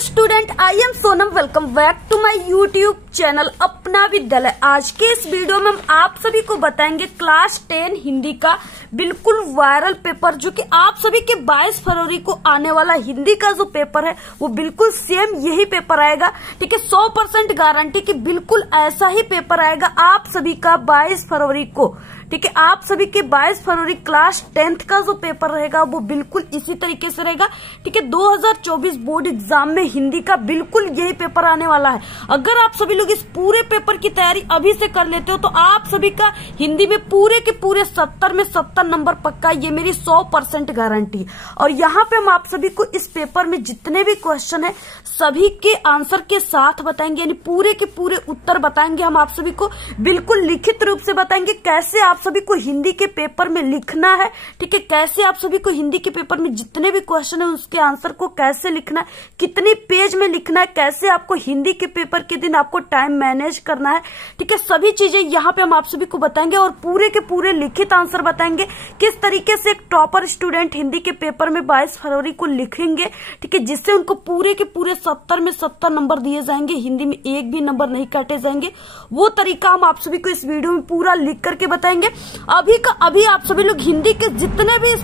Student, I am Sonam. Welcome back to my YouTube channel Apna Vidyalaya. आज के इस वीडियो में हम आप सभी को बताएंगे क्लास 10 हिंदी का बिल्कुल वायरल पेपर, जो कि आप सभी के 22 फरवरी को आने वाला हिंदी का जो पेपर है वो बिल्कुल सेम यही पेपर आएगा। ठीक है, 100% गारंटी कि बिल्कुल ऐसा ही पेपर आएगा आप सभी का 22 फरवरी को। ठीक है, आप सभी के 22 फरवरी क्लास 10th का जो पेपर रहेगा वो बिल्कुल इसी तरीके से रहेगा। ठीक है, 2024 बोर्ड एग्जाम में हिंदी का बिल्कुल यही पेपर आने वाला है। अगर आप सभी लोग इस पूरे पेपर की तैयारी अभी से कर लेते हो तो आप सभी का हिंदी में पूरे के पूरे 70 में 70 नंबर पक्का, ये मेरी 100% गारंटी। और यहाँ पे हम आप सभी को इस पेपर में जितने भी क्वेश्चन है सभी के आंसर के साथ बताएंगे, यानी पूरे के पूरे उत्तर बताएंगे। हम आप सभी को बिल्कुल लिखित रूप से बताएंगे कैसे आप सभी को हिंदी के पेपर में लिखना है। ठीक है, कैसे आप सभी को हिंदी के पेपर में जितने भी क्वेश्चन है उसके आंसर को कैसे लिखना है, कितनी पेज में लिखना है, कैसे आपको हिंदी के पेपर के दिन आपको टाइम मैनेज करना है। ठीक है, सभी चीजें यहाँ पे हम आप सभी को बताएंगे और पूरे के पूरे लिखित आंसर बताएंगे किस तरीके से एक टॉपर स्टूडेंट हिंदी के पेपर में 22 फरवरी को लिखेंगे। ठीक है, जिससे उनको पूरे के पूरे 70 में 70 नंबर दिए जाएंगे, हिंदी में एक भी नंबर नहीं काटे जाएंगे। वो तरीका हम आप सभी को इस वीडियो में पूरा लिख करके बताएंगे। अभी का अभी आप सभी लोग हिंदी के जितने भी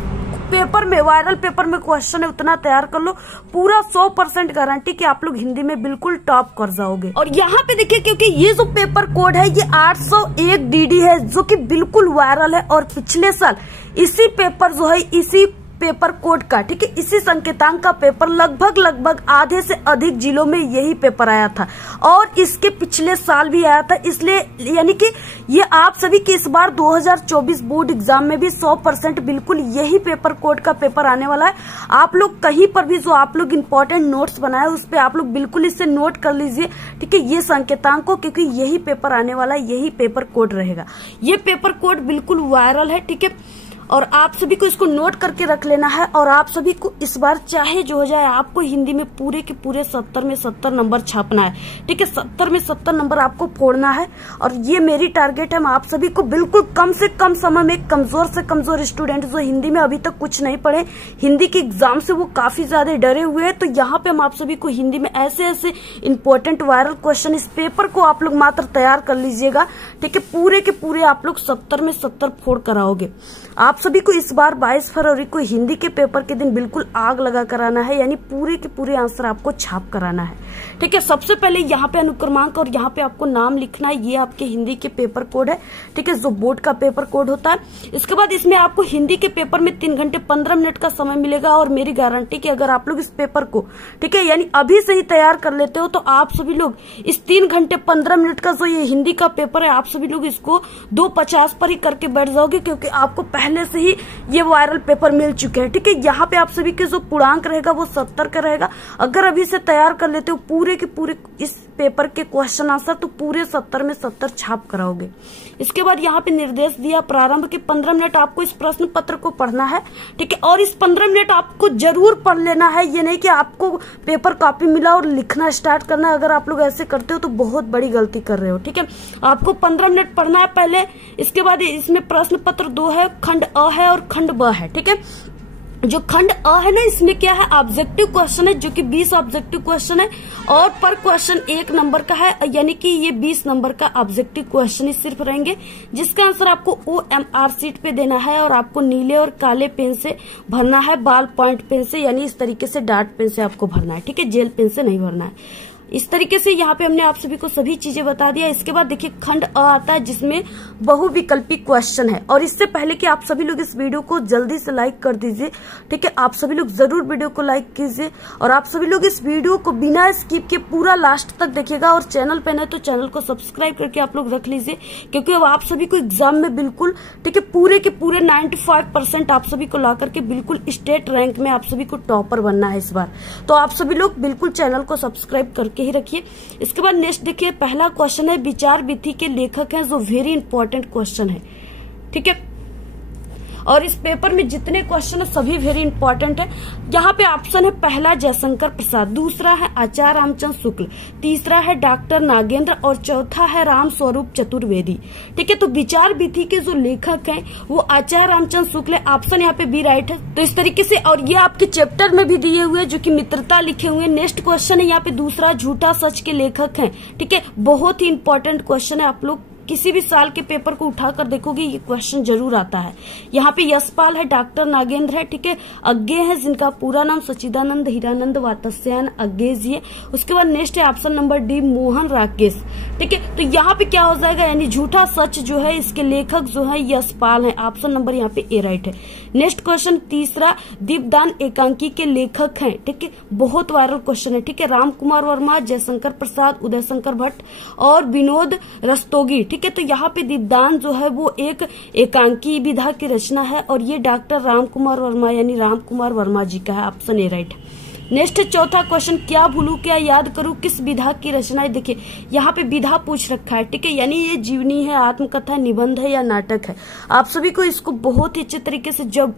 पेपर में वायरल पेपर में क्वेश्चन है उतना तैयार कर लो, पूरा 100% गारंटी कि आप लोग हिंदी में बिल्कुल टॉप कर जाओगे। और यहाँ पे देखिए, क्योंकि ये जो पेपर कोड है ये 801 DD है, जो कि बिल्कुल वायरल है। और पिछले साल इसी पेपर जो है, इसी पेपर कोड का, ठीक है, इसी संकेतांक का पेपर लगभग आधे से अधिक जिलों में यही पेपर आया था और इसके पिछले साल भी आया था। इसलिए यानी कि ये आप सभी के इस बार 2024 बोर्ड एग्जाम में भी 100% बिल्कुल यही पेपर कोड का पेपर आने वाला है। आप लोग कहीं पर भी जो आप लोग इंपॉर्टेंट नोट्स बनाए उस पर आप लोग बिल्कुल इसे नोट कर लीजिए। ठीक है, ये संकेतांक को, क्योंकि यही पेपर आने वाला है, यही पेपर कोड रहेगा। ये पेपर कोड बिल्कुल वायरल है। ठीक है, और आप सभी को इसको नोट करके रख लेना है। और आप सभी को इस बार चाहे जो हो जाए आपको हिंदी में पूरे के पूरे 70 में 70 नंबर छापना है। ठीक है, 70 में 70 नंबर आपको फोड़ना है और ये मेरी टारगेट है। हम आप सभी को बिल्कुल कम से कम समय में कमजोर से कमजोर स्टूडेंट जो हिंदी में अभी तक कुछ नहीं पढ़े, हिंदी के एग्जाम से वो काफी ज्यादा डरे हुए हैं, तो यहाँ पे हम आप सभी को हिंदी में ऐसे ऐसे इंपॉर्टेंट वायरल क्वेश्चन, इस पेपर को आप लोग मात्र तैयार कर लीजिएगा। ठीक है, पूरे के पूरे आप लोग 70 में 70 फोड़ कराओगे। आप सभी को इस बार 22 फरवरी को हिंदी के पेपर के दिन बिल्कुल आग लगा कराना है, यानी पूरे के पूरे आंसर आपको छाप कराना है। ठीक है, सबसे पहले यहाँ पे अनुक्रमांक और यहाँ पे आपको नाम लिखना है। ये आपके हिंदी के पेपर कोड है। ठीक है, जो बोर्ड का पेपर कोड होता है। इसके बाद इसमें आपको हिंदी के पेपर में 3 घंटे 15 मिनट का समय मिलेगा। और मेरी गारंटी कि अगर आप लोग इस पेपर को, ठीक है, यानी अभी से ही तैयार कर लेते हो तो आप सभी लोग इस 3 घंटे 15 मिनट का जो ये हिंदी का पेपर है, आप सभी लोग इसको 2:50 पर ही करके बैठ जाओगे, क्योंकि आपको पहले से ही ये वायरल पेपर मिल चुके हैं। ठीक है, यहाँ पे आप सभी के जो पूर्णांक रहेगा वो 70 का रहेगा। अगर अभी से तैयार कर लेते हो पूरे के पूरे इस पेपर के क्वेश्चन आंसर, तो पूरे 70 में 70 छाप कराओगे। इसके बाद यहाँ पे निर्देश दिया, प्रारंभ के 15 मिनट आपको इस प्रश्न पत्र को पढ़ना है। ठीक है, और इस 15 मिनट आपको जरूर पढ़ लेना है। ये नहीं कि आपको पेपर कॉपी मिला और लिखना स्टार्ट करना है। अगर आप लोग ऐसे करते हो तो बहुत बड़ी गलती कर रहे हो। ठीक है, आपको 15 मिनट पढ़ना है पहले। इसके बाद इसमें प्रश्न पत्र 2 है, खंड अ है और खंड ब है। ठीक है, जो खंड अ है ना, इसमें क्या है, ऑब्जेक्टिव क्वेश्चन है, जो कि 20 ऑब्जेक्टिव क्वेश्चन है और पर क्वेश्चन 1 नंबर का है, यानी कि ये 20 नंबर का ऑब्जेक्टिव क्वेश्चन ही सिर्फ रहेंगे, जिसका आंसर आपको OMR शीट पे देना है और आपको नीले और काले पेन से भरना है, बॉल पॉइंट पेन से, यानी इस तरीके से डार्ट पेन से आपको भरना है। ठीक है, जेल पेन से नहीं भरना है। इस तरीके से यहाँ पे हमने आप सभी को सभी चीजें बता दिया। इसके बाद देखिए खंड अ आता है, जिसमें बहुविकल्पी क्वेश्चन है। और इससे पहले कि आप सभी लोग इस वीडियो को जल्दी से लाइक कर दीजिए। ठीक है, आप सभी लोग जरूर वीडियो को लाइक कीजिए और आप सभी लोग इस वीडियो को बिना स्किप के पूरा लास्ट तक देखिएगा। और चैनल पे है तो चैनल को सब्सक्राइब करके आप लोग रख लीजिए, क्योंकि अब आप सभी को एग्जाम में बिल्कुल, ठीक है, पूरे के पूरे 95% आप सभी को ला करके बिल्कुल स्टेट रैंक में आप सभी को टॉपर बनना है इस बार। तो आप सभी लोग बिल्कुल चैनल को सब्सक्राइब करके ही रखिए। इसके बाद नेक्स्ट देखिए, पहला क्वेश्चन है, विचार विधि के लेखक हैं, जो वेरी इंपॉर्टेंट क्वेश्चन है। ठीक है, और इस पेपर में जितने क्वेश्चन है सभी वेरी इंपॉर्टेंट है। यहाँ पे ऑप्शन है पहला जयशंकर प्रसाद, दूसरा है आचार्य रामचंद्र शुक्ल, तीसरा है डॉक्टर नागेंद्र और चौथा है राम स्वरूप चतुर्वेदी। ठीक है, तो विचार विधि के जो लेखक हैं वो आचार्य रामचंद्र शुक्ल है, ऑप्शन यहाँ पे बी राइट है। तो इस तरीके से, और ये आपके चैप्टर में भी दिए हुए जो कि मित्रता लिखे हुए। नेक्स्ट क्वेश्चन है यहाँ पे दूसरा, झूठा सच के लेखक हैं। ठीक है, बहुत ही इंपॉर्टेंट क्वेश्चन है, आप लोग किसी भी साल के पेपर को उठाकर देखोगे ये क्वेश्चन जरूर आता है। यहाँ पे यशपाल है, डॉक्टर नागेंद्र है, ठीक है, अज्ञे है जिनका पूरा नाम सचिदानंद हीरानंद वात्स्यायन अज्ञे जी है। उसके बाद नेक्स्ट है option number D Mohan Rakesh. ठीक है, तो यहाँ पे क्या हो जाएगा, यानी झूठा सच जो है इसके लेखक जो है यशपाल है, ऑप्शन नंबर यहाँ पे ए राइट है। नेक्स्ट क्वेश्चन तीसरा, दीपदान एकांकी के लेखक हैं। ठीक है, बहुत वायरल क्वेश्चन है। ठीक है, राम कुमार वर्मा, जयशंकर प्रसाद, उदय शंकर भट्ट और विनोद रस्तोगी। ठीक है, तो यहाँ पे दीपदान जो है वो एक एकांकी विधा की रचना है और ये डॉक्टर राम कुमार वर्मा यानी राम कुमार वर्मा जी का है, ऑप्शन ए राइट। नेक्स्ट चौथा क्वेश्चन, क्या भूलू क्या याद करूं किस विधा की रचना है। देखिए यहाँ पे विधा पूछ रखा है। ठीक है, यानी ये जीवनी है, आत्मकथा, निबंध है या नाटक है। आप सभी को इसको बहुत ही अच्छे तरीके से जब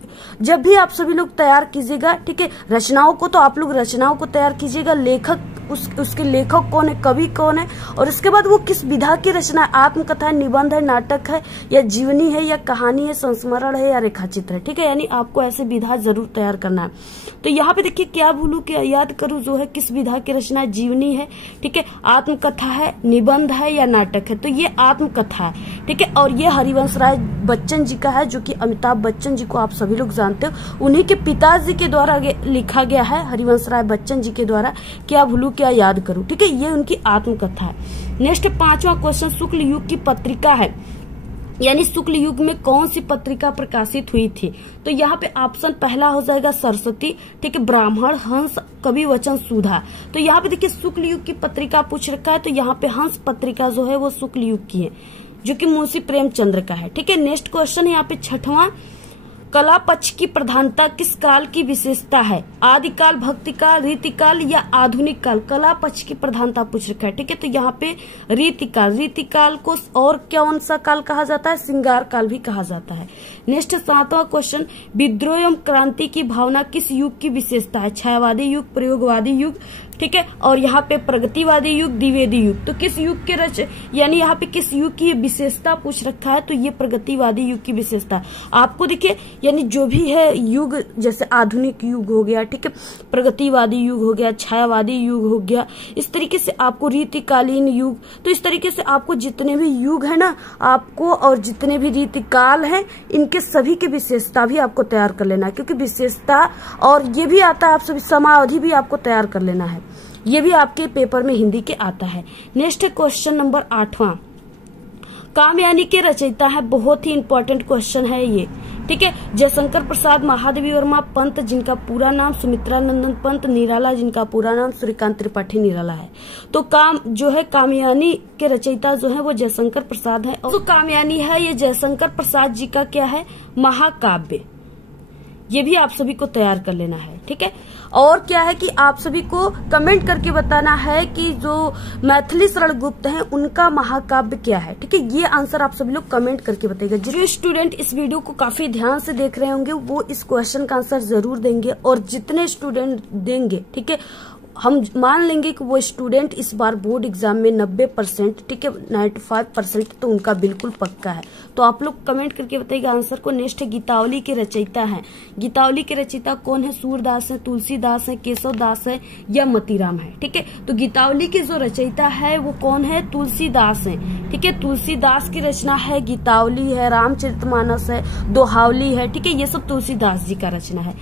भी आप सभी लोग तैयार कीजिएगा, ठीक है, रचनाओं को तो आप लोग रचनाओं को तैयार कीजिएगा, लेखक उसके लेखक कौन है, कवि कौन है, और उसके बाद वो किस विधा की रचना है, आत्मकथा है, निबंध है, नाटक है या जीवनी है या कहानी है, संस्मरण है या रेखाचित्र है। ठीक है, यानी आपको ऐसे विधा जरूर तैयार करना है। तो यहाँ पे देखिए, क्या भूलू क्या याद करूं जो है किस विधा की रचना है, जीवनी है, ठीक है, आत्मकथा है, निबंध है या नाटक है। तो ये आत्मकथा है। ठीक है, और ये हरिवंश राय बच्चन जी का है, जो कि अमिताभ बच्चन जी को आप सभी लोग जानते हो, उन्हीं के पिताजी के द्वारा लिखा गया है, हरिवंश राय बच्चन जी के द्वारा। क्या भूलू क्या याद करूं। ठीक है, ये उनकी आत्मकथा है। नेक्स्ट पांचवा क्वेश्चन, शुक्ल युग की पत्रिका है, यानी शुक्ल युग में कौन सी पत्रिका प्रकाशित हुई थी। तो यहाँ पे ऑप्शन पहला हो जाएगा सरस्वती, ठीक है, ब्राह्मण, हंस, कवि वचन, सुधा। तो यहाँ पे देखिए शुक्ल युग की पत्रिका पूछ रखा है, तो यहाँ पे हंस पत्रिका जो है वो शुक्ल युग की है, जो कि मुंशी प्रेमचंद्र का है। ठीक है, नेक्स्ट क्वेश्चन है यहाँ पे छठवां, कला पक्ष की प्रधानता किस काल की विशेषता है, आदिकाल, भक्तिकाल, रीतिकाल या आधुनिक काल। कला पक्ष की प्रधानता पूछ रखा है। ठीक है, तो यहाँ पे रीतिकाल को और कौन सा काल कहा जाता है, श्रृंगार काल भी कहा जाता है। नेक्स्ट सातवां क्वेश्चन, विद्रोह एवं क्रांति की भावना किस युग की विशेषता है, छायावादी युग, प्रयोगवादी युग, ठीक है, और यहाँ पे प्रगतिवादी युग, द्विवेदी युग। तो किस युग के यानी यहाँ पे किस युग की विशेषता पूछ रखा है, तो ये प्रगतिवादी युग की विशेषता। आपको देखिए, यानी जो भी है युग, जैसे आधुनिक युग हो गया, ठीक है, प्रगतिवादी युग हो गया, छायावादी युग हो गया, इस तरीके से आपको रीतिकालीन युग, तो इस तरीके से आपको जितने भी युग है ना आपको, और जितने भी रीतिकाल हैं, इनके सभी की विशेषता भी आपको तैयार कर लेना है, क्योंकि विशेषता और ये भी आता है, आप सभी समावधि भी आपको तैयार कर लेना है, ये भी आपके पेपर में हिंदी के आता है। नेक्स्ट क्वेश्चन नंबर 8वां, कामयानी के रचयिता है, बहुत ही इंपॉर्टेंट क्वेश्चन है ये। ठीक है, जयशंकर प्रसाद महादेवी वर्मा पंत, जिनका पूरा नाम सुमित्रा नंदन पंत, निराला, जिनका पूरा नाम सूर्यकांत त्रिपाठी निराला है। तो कामयानी के रचयिता जो है वो जयशंकर प्रसाद है। और जो कामयानी है ये जयशंकर प्रसाद जी का क्या है, महाकाव्य। ये भी आप सभी को तैयार कर लेना है। ठीक है, और क्या है कि आप सभी को कमेंट करके बताना है कि जो मैथिली शरण गुप्त हैं उनका महाकाव्य क्या है। ठीक है, ये आंसर आप सभी लोग कमेंट करके बताइएगा। जो स्टूडेंट इस वीडियो को काफी ध्यान से देख रहे होंगे वो इस क्वेश्चन का आंसर जरूर देंगे, और जितने स्टूडेंट देंगे, ठीक है, हम मान लेंगे कि वो स्टूडेंट इस बार बोर्ड एग्जाम में 90%, ठीक है, 95% तो उनका बिल्कुल पक्का है। तो आप लोग कमेंट करके बताइएगा आंसर को। नेक्स्ट है गीतावली के रचयिता हैं। गीतावली के रचयिता कौन है, सूरदास है, तुलसीदास है, केशव दास है या मतीराम है। ठीक है, तो गीतावली के जो रचयिता है वो कौन है, तुलसीदास है। ठीक है, तुलसीदास की रचना है गीतावली है, रामचरितमानस है, दोहावली है। ठीक है, ये सब तुलसीदास जी का रचना है।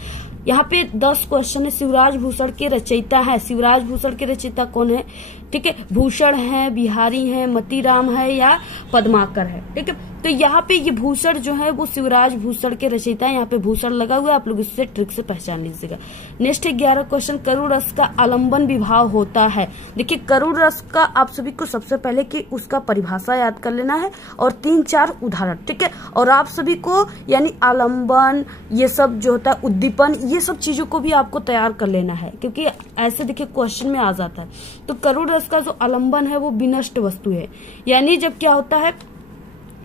यहाँ पे 10 क्वेश्चन है। शिवराज भूषण के रचयिता है, शिवराज भूषण के रचयिता कौन है। ठीक है, भूषण है, बिहारी है, मतीराम है या पद्माकर है। ठीक है, तो यहाँ पे ये भूषण जो है वो शिवराज भूषण के रचयिता है। यहाँ पे भूषण लगा हुआ है, आप लोग इससे ट्रिक से पहचान लीजिएगा। नेक्स्ट 11 क्वेश्चन, करुण रस का आलम्बन विभाव होता है। देखिए, करुण रस का आप सभी को सबसे पहले कि उसका परिभाषा याद कर लेना है और 3-4 उदाहरण। ठीक है, और आप सभी को यानी आलम्बन, ये सब जो होता है, उद्दीपन, ये सब चीजों को भी आपको तैयार कर लेना है, क्योंकि ऐसे देखिए क्वेश्चन में आ जाता है। तो करुण रस का जो आलम्बन है वो विनष्ट वस्तु है, यानी जब क्या होता है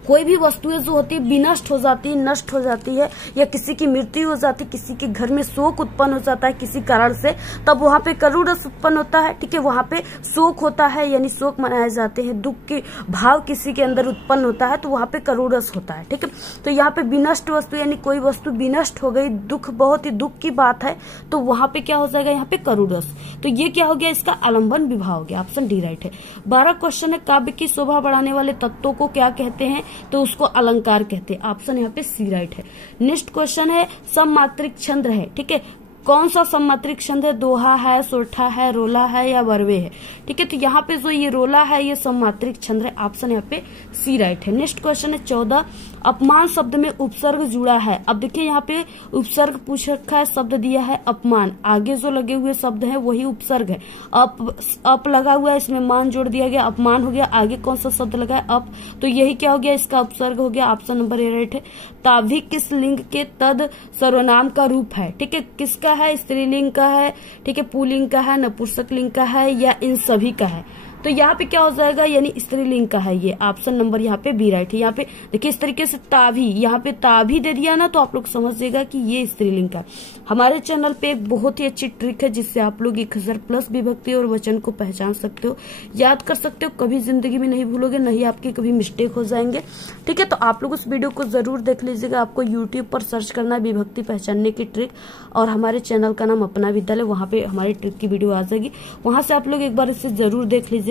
कोई भी वस्तुएं जो होती है विनष्ट हो जाती है, नष्ट हो जाती है, या किसी की मृत्यु हो जाती है, किसी के घर में शोक उत्पन्न हो जाता है किसी कारण से, तब वहां पे करुण रस उत्पन्न होता है। ठीक है, वहां पे शोक होता है, यानी शोक मनाए जाते हैं, दुख के भाव किसी के अंदर उत्पन्न होता है, तो वहां पे करुण रस होता है। ठीक है, तो यहाँ पे विनष्ट वस्तु यानी कोई वस्तु विनष्ट हो गई, दुख, बहुत ही दुख की बात है, तो वहां पे क्या हो जाएगा, यहाँ पे करुण रस। तो ये क्या हो गया, इसका आलंबन विभाव हो गया। ऑप्शन डी राइट है। 12 क्वेश्चन है, काव्य की शोभा बढ़ाने वाले तत्वों को क्या कहते हैं, तो उसको अलंकार कहते हैं। ऑप्शन यहाँ पे सी राइट है। नेक्स्ट क्वेश्चन है, सममात्रिक छंद है। ठीक है, कौन सा सममात्रिक छंद है, दोहा है, सोरठा है, रोला है या बरवे है। ठीक है, तो यहाँ पे जो ये रोला है ये सममात्रिक छंद है। ऑप्शन यहाँ पे सी राइट है। नेक्स्ट क्वेश्चन है 14, अपमान शब्द में उपसर्ग जुड़ा है। अब देखिए यहाँ पे उपसर्ग पूछ रखा है, शब्द दिया है अपमान, आगे जो लगे हुए शब्द है वही उपसर्ग है। अप लगा हुआ है, इसमें मान जोड़ दिया गया, अपमान हो गया, आगे कौन सा शब्द लगा है, अप, तो यही क्या हो गया, इसका उपसर्ग हो गया। ऑप्शन नंबर ए राइट है। ताभी किस लिंग के तद सर्वनाम का रूप है। ठीक है, किसका है, स्त्रीलिंग का है, ठीक है, पुल्लिंग का है, नपुंसक लिंग का है, या इन सभी का है। तो यहाँ पे क्या हो जाएगा, यानी स्त्रीलिंग का है ये। ऑप्शन नंबर यहाँ पे बी राइट है। यहाँ पे देखिए इस तरीके से ताभी, यहाँ पे ताभी दे दिया ना, तो आप लोग समझिएगा कि ये स्त्रीलिंग का। हमारे चैनल पे एक बहुत ही अच्छी ट्रिक है जिससे आप लोग 1000+ विभक्ति और वचन को पहचान सकते हो, याद कर सकते हो, कभी जिंदगी में नहीं भूलोगे, नहीं आपके कभी मिस्टेक हो जाएंगे। ठीक है, तो आप लोग उस वीडियो को जरूर देख लीजिएगा। आपको यूट्यूब पर सर्च करना है विभक्ति पहचानने की ट्रिक, और हमारे चैनल का नाम अपना विद्यालय, वहां पे हमारी ट्रिक की वीडियो आ जाएगी, वहां से आप लोग एक बार इसे जरूर देख लीजिएगा।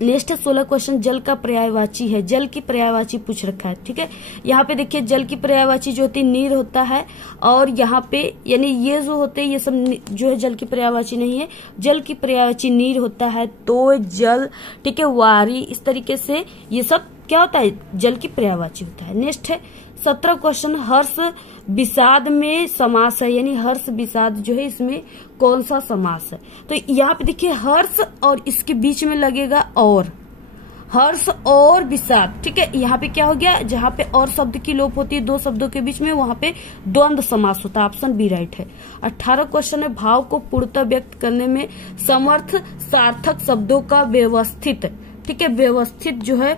नेक्स्ट है 16 क्वेश्चन, जल का पर्यायवाची है। जल की पर्यायवाची पूछ रखा है। ठीक है, यहाँ पे देखिए जल की पर्यायवाची जो होती है नीर होता है, और यहाँ पे यानी ये जो होते हैं ये सब जो है जल की पर्यायवाची नहीं है। जल की पर्यायवाची नीर होता है, तो जल, ठीक है, वारी, इस तरीके से ये सब क्या होता है, जल की पर्यायवाची होता है। नेक्स्ट है 17 क्वेश्चन, हर्ष विषाद में समास है, यानी हर्ष विषाद जो है इसमें कौन सा समास है। तो यहाँ पे देखिए हर्ष और इसके बीच में लगेगा और, हर्ष और विषाद। ठीक है, यहाँ पे क्या हो गया, जहाँ पे और शब्द की लोप होती है दो शब्दों के बीच में, वहां पे द्वंद्व समास होता है। ऑप्शन बी राइट है। 18 क्वेश्चन है, भाव को पूर्णतः व्यक्त करने में समर्थ सार्थक शब्दों का व्यवस्थित, ठीक है, व्यवस्थित जो है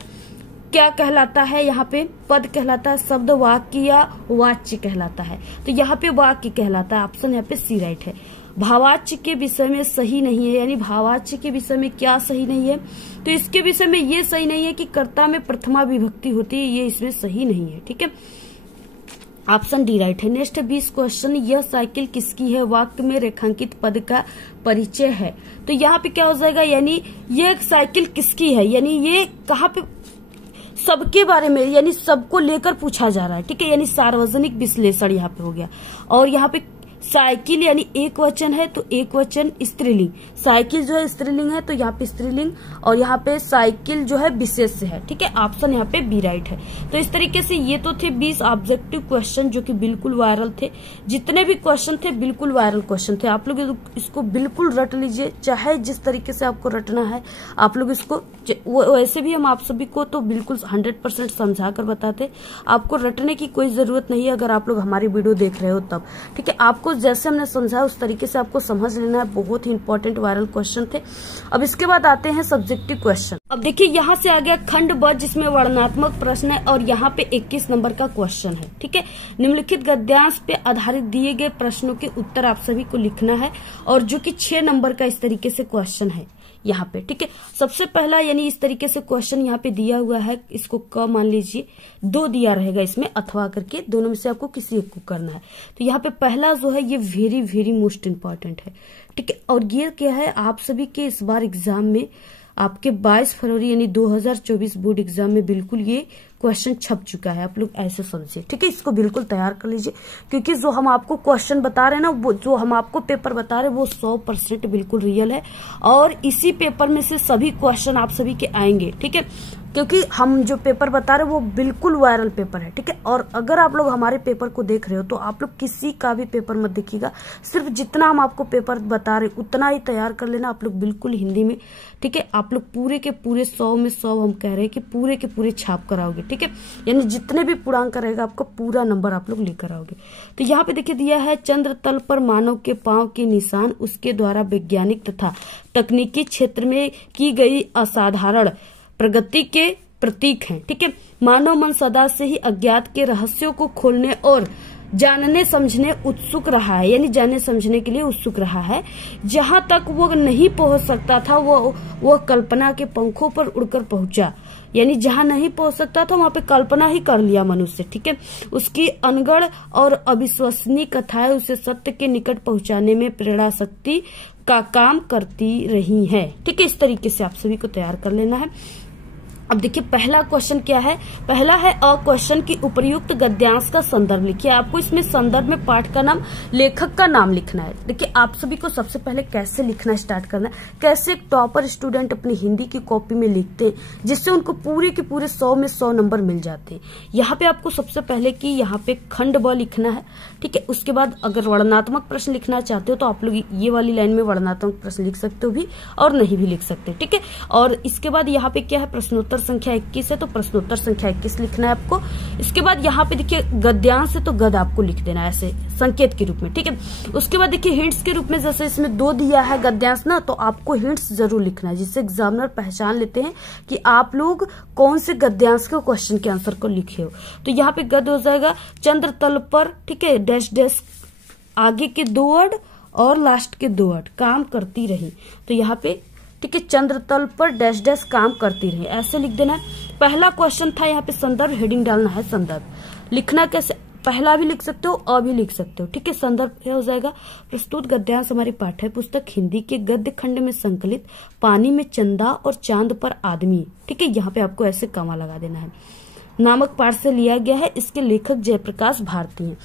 क्या कहलाता है, यहाँ पे पद कहलाता है, शब्द वाक्य या वाच्य कहलाता है। तो यहाँ पे वाक्य कहलाता है। ऑप्शन यहाँ पे सी राइट है। भावाच्य के विषय में सही नहीं है, यानी भावाच्य के विषय में क्या सही नहीं है, तो इसके विषय में ये सही नहीं है कि कर्ता में प्रथमा विभक्ति होती है, ये इसमें सही नहीं है। ठीक है, ऑप्शन डी राइट है। नेक्स्ट 20 क्वेश्चन, यह साइकिल किसकी है, वाक्य में रेखांकित पद का परिचय है। तो यहाँ पे क्या हो जाएगा, यानी ये साइकिल किसकी है, यानी ये कहाँ पे सबके बारे में, यानी सबको लेकर पूछा जा रहा है। ठीक है, यानी सार्वजनिक विश्लेषण यहाँ पे हो गया। और यहाँ पे साइकिल यानी एक वचन है, तो एक वचन स्त्रीलिंग, साइकिल जो है स्त्रीलिंग है, तो यहाँ पे स्त्रीलिंग, और यहाँ पे साइकिल जो है विशेष है। ठीक है, ऑप्शन यहाँ पे बी राइट है। तो इस तरीके से ये तो थे 20 ऑब्जेक्टिव क्वेश्चन जो कि बिल्कुल वायरल थे। जितने भी क्वेश्चन थे बिल्कुल वायरल क्वेश्चन थे। आप लोग इसको बिल्कुल रट लीजिए, चाहे जिस तरीके से आपको रटना है आप लोग इसको, वैसे भी हम आप सभी को तो बिल्कुल 100% समझा कर बताते, आपको रटने की कोई जरूरत नहीं है अगर आप लोग हमारी वीडियो देख रहे हो तब। ठीक है, आपको जैसे हमने समझाया उस तरीके से आपको समझ लेना है। बहुत ही इंपॉर्टेंट वायरल क्वेश्चन थे। अब इसके बाद आते हैं सब्जेक्टिव क्वेश्चन। अब देखिए यहाँ से आ गया खंड ब, जिसमें वर्णनात्मक प्रश्न है, और यहाँ पे 21 नंबर का क्वेश्चन है। ठीक है, निम्नलिखित गद्यांश पे आधारित दिए गए प्रश्नों के उत्तर आप सभी को लिखना है, और जो कि 6 नंबर का इस तरीके से क्वेश्चन है यहाँ पे। ठीक है, सबसे पहला यानी इस तरीके से क्वेश्चन यहाँ पे दिया हुआ है, इसको क मान लीजिए, 2 दिया रहेगा इसमें अथवा करके, दोनों में से आपको किसी एक को करना है। तो यहाँ पे पहला जो है ये वेरी वेरी मोस्ट इम्पॉर्टेंट है। ठीक है, और ये क्या है, आप सभी के इस बार एग्जाम में आपके 22 फरवरी यानी 2024 बोर्ड एग्जाम में बिल्कुल ये क्वेश्चन छप चुका है। आप लोग ऐसे समझिए। ठीक है, इसको बिल्कुल तैयार कर लीजिए, क्योंकि जो हम आपको क्वेश्चन बता रहे हैं ना, वो जो हम आपको पेपर बता रहे हैं वो 100% बिल्कुल रियल है, और इसी पेपर में से सभी क्वेश्चन आप सभी के आएंगे। ठीक है, क्योंकि हम जो पेपर बता रहे हैं वो बिल्कुल वायरल पेपर है। ठीक है, और अगर आप लोग हमारे पेपर को देख रहे हो तो आप लोग किसी का भी पेपर मत देखिएगा, सिर्फ जितना हम आपको पेपर बता रहे उतना ही तैयार कर लेना आप लोग, बिल्कुल हिंदी में। ठीक है, आप लोग पूरे के पूरे 100 में 100 हम कह रहे हैं कि पूरे के पूरे छाप कराओगे। ठीक है, यानी जितने भी पूर्णांक रहेगा आपका पूरा नंबर आप लोग लेकर आओगे। तो यहाँ पे देखिए दिया है, चंद्र तल पर मानव के पांव के निशान उसके द्वारा वैज्ञानिक तथा तकनीकी क्षेत्र में की गई असाधारण प्रगति के प्रतीक हैं। ठीक है, मानव मन सदा से ही अज्ञात के रहस्यों को खोलने और जानने समझने उत्सुक रहा है, यानी जानने समझने के लिए उत्सुक रहा है। जहां तक वो नहीं पहुंच सकता था वो कल्पना के पंखों पर उड़कर पहुंचा, यानी जहां नहीं पहुंच सकता था वहां पे कल्पना ही कर लिया मनुष्य। ठीक है, उसकी अनगढ़ और अविश्वसनीय कथाएं उसे सत्य के निकट पहुंचाने में प्रेरणा शक्ति का काम करती रही है। ठीक है, इस तरीके से आप सभी को तैयार कर लेना है। अब देखिए पहला क्वेश्चन क्या है, पहला है अ क्वेश्चन की उपर्युक्त गद्यांश का संदर्भ लिखिए। आपको इसमें संदर्भ में पाठ का नाम, लेखक का नाम लिखना है। देखिए आप सभी को सबसे पहले कैसे लिखना स्टार्ट करना है, कैसे एक टॉपर स्टूडेंट अपनी हिंदी की कॉपी में लिखते हैं जिससे उनको पूरे के पूरे 100 में 100 नंबर मिल जाते हैं। यहाँ पे आपको सबसे पहले कि यहाँ पे खंड ब लिखना है। ठीक है, उसके बाद अगर वर्णनात्मक प्रश्न लिखना चाहते हो तो आप लोग ये वाली लाइन में वर्णनात्मक प्रश्न लिख सकते हो भी और नहीं भी लिख सकते। ठीक है, और इसके बाद यहाँ पे क्या है, प्रश्नोत्तर संख्या 21 है तो प्रश्नोत्तर संख्या 21 लिखना है आपको। इसके बाद यहाँ पे देखिए गद्यांश है तो गद आपको लिख देना है ऐसे संकेत के रूप में। ठीक है, उसके बाद देखिए हिंट्स के रूप में, जैसे इसमें 2 दिया है गद्यांश ना, तो आपको हिंट्स जरूर लिखना है जिससे एग्जामिनर पहचान लेते हैं कि आप लोग कौन से गद्यांश के क्वेश्चन के आंसर को लिखे हो। तो यहाँ पे गद हो जाएगा चंद्र तल पर, ठीक है, डैश डैश आगे के 2 वर्ड और लास्ट के 2 वर्ड काम करती रही। तो यहाँ पे ठीक है, चंद्र तल पर डैश डैश काम करती रही, ऐसे लिख देना है। पहला क्वेश्चन था, यहाँ पे संदर्भ हेडिंग डालना है। संदर्भ लिखना कैसे, पहला भी लिख सकते हो अ भी लिख सकते हो। ठीक है, संदर्भ क्या हो जाएगा, प्रस्तुत गद्यांश हमारी पाठ्य पुस्तक हिंदी के गद्य खंड में संकलित पानी में चंदा और चांद पर आदमी। ठीक है, यहाँ पे आपको ऐसे कमा लगा देना है। नामक पाठ से लिया गया है, इसके लेखक जयप्रकाश भारती हैं।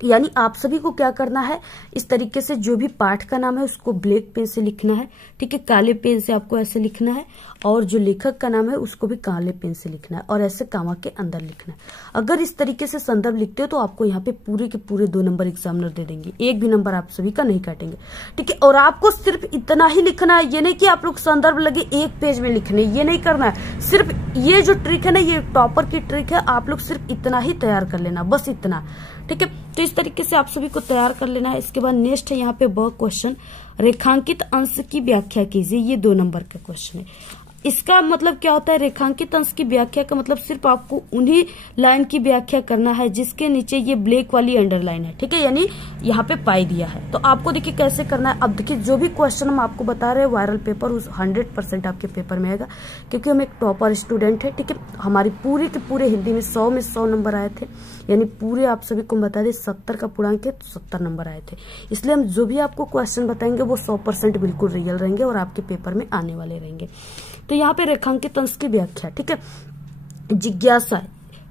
यानी आप सभी को क्या करना है, इस तरीके से जो भी पाठ का नाम है उसको ब्लैक पेन से लिखना है। ठीक है, काले पेन से आपको ऐसे लिखना है, और जो लेखक का नाम है उसको भी काले पेन से लिखना है और ऐसे कामा के अंदर लिखना है। अगर इस तरीके से संदर्भ लिखते हो तो आपको यहाँ पे पूरे के पूरे 2 नंबर एग्जामिनर दे देंगे, एक भी नंबर आप सभी का नहीं काटेंगे। ठीक है, और आपको सिर्फ इतना ही लिखना है, ये नहीं कि आप लोग संदर्भ लगे 1 पेज में लिखने, ये नहीं करना है। सिर्फ ये जो ट्रिक है ना, ये टॉपर की ट्रिक है, आप लोग सिर्फ इतना ही तैयार कर लेना, बस इतना। ठीक है, तो इस तरीके से आप सभी को तैयार कर लेना है। इसके बाद नेक्स्ट है यहाँ पे ब क्वेश्चन, रेखांकित अंश की व्याख्या कीजिए। ये 2 नंबर का क्वेश्चन है। इसका मतलब क्या होता है, रेखांकित अंश की व्याख्या का मतलब सिर्फ आपको उन्हीं लाइन की व्याख्या करना है जिसके नीचे ये ब्लैक वाली अंडरलाइन है। ठीक है, यानी यहाँ पे पाई दिया है। तो आपको देखिए कैसे करना है। अब देखिए जो भी क्वेश्चन हम आपको बता रहे हैं वायरल पेपर उस 100% आपके पेपर में आएगा, क्योंकि हम एक टॉपर स्टूडेंट है। ठीक है, हमारी पूरे के पूरे हिंदी में 100 में 100 नंबर आए थे, यानी पूरे आप सभी को बता दें 70 का पूर्णांक है तो 70 नंबर आए थे। इसलिए हम जो भी आपको क्वेश्चन बताएंगे वो 100% बिल्कुल रियल रहेंगे और आपके पेपर में आने वाले रहेंगे। तो यहाँ पे रेखांकित अंश की व्याख्या, ठीक है, जिज्ञासा,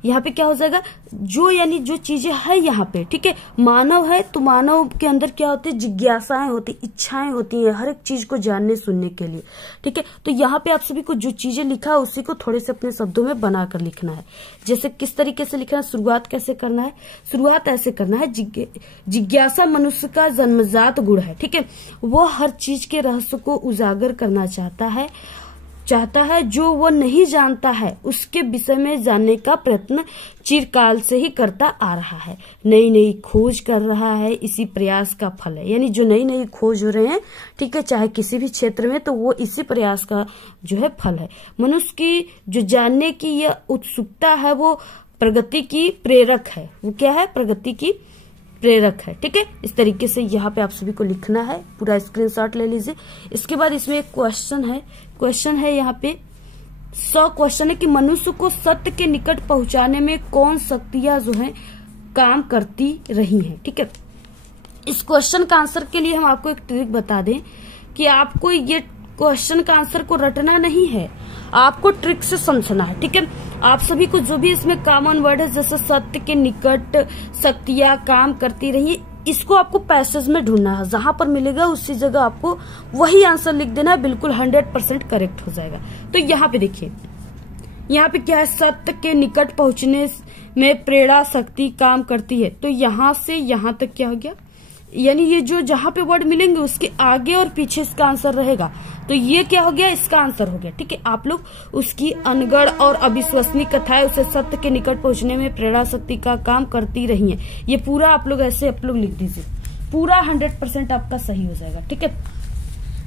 यहाँ पे क्या हो जाएगा, जो यानी जो चीजें है यहाँ पे, ठीक है, मानव है तो मानव के अंदर क्या होती है, जिज्ञासाएं होती, इच्छाएं होती हैं हर एक चीज को जानने सुनने के लिए। ठीक है, तो यहाँ पे आप सभी को जो चीजें लिखा है उसी को थोड़े से अपने शब्दों में बनाकर लिखना है। जैसे किस तरीके से लिखना है, शुरुआत कैसे करना है, शुरुआत ऐसे करना है, जिज्ञासा मनुष्य का जन्मजात गुण है। ठीक है, वो हर चीज के रहस्य को उजागर करना चाहता है जो वो नहीं जानता है उसके विषय में जानने का प्रयत्न चिरकाल से ही करता आ रहा है, नई नई खोज कर रहा है, इसी प्रयास का फल है। यानी जो नई नई खोज हो रहे हैं, ठीक है, चाहे किसी भी क्षेत्र में, तो वो इसी प्रयास का जो है फल है। मनुष्य की जो जानने की यह उत्सुकता है वो प्रगति की प्रेरक है। वो क्या है, प्रगति की प्रेरक है। ठीक है, इस तरीके से यहाँ पे आप सभी को लिखना है, पूरा स्क्रीनशॉट ले लीजिए। इसके बाद इसमें एक क्वेश्चन है यहाँ पे क्वेश्चन है कि मनुष्य को सत्य के निकट पहुंचाने में कौन शक्तियां जो है काम करती रही हैं। ठीक है, इस क्वेश्चन का आंसर के लिए हम आपको एक ट्रिक बता दें कि आपको ये क्वेश्चन का आंसर को रटना नहीं है, आपको ट्रिक से समझना है। ठीक है, आप सभी को जो भी इसमें कॉमन वर्ड है, जैसे सत्य के निकट शक्तियां काम करती रही, इसको आपको पैसेज में ढूंढना है, जहां पर मिलेगा उसी जगह आपको वही आंसर लिख देना है, बिल्कुल 100% करेक्ट हो जाएगा। तो यहाँ पे देखिए, यहाँ पे क्या है, सत्य के निकट पहुंचने में प्रेरणा शक्ति काम करती है। तो यहाँ से यहाँ तक क्या हो गया, यानी ये जो जहां पे वर्ड मिलेंगे उसके आगे और पीछे इसका आंसर रहेगा। तो ये क्या हो गया, इसका आंसर हो गया। ठीक है, आप लोग उसकी अनगढ़ और अविश्वसनीय कथाएं उसे सत्य के निकट पहुंचने में प्रेरणा शक्ति का काम करती रही हैं। ये पूरा आप लोग ऐसे आप लोग लिख दीजिए, पूरा 100% आपका सही हो जाएगा। ठीक है,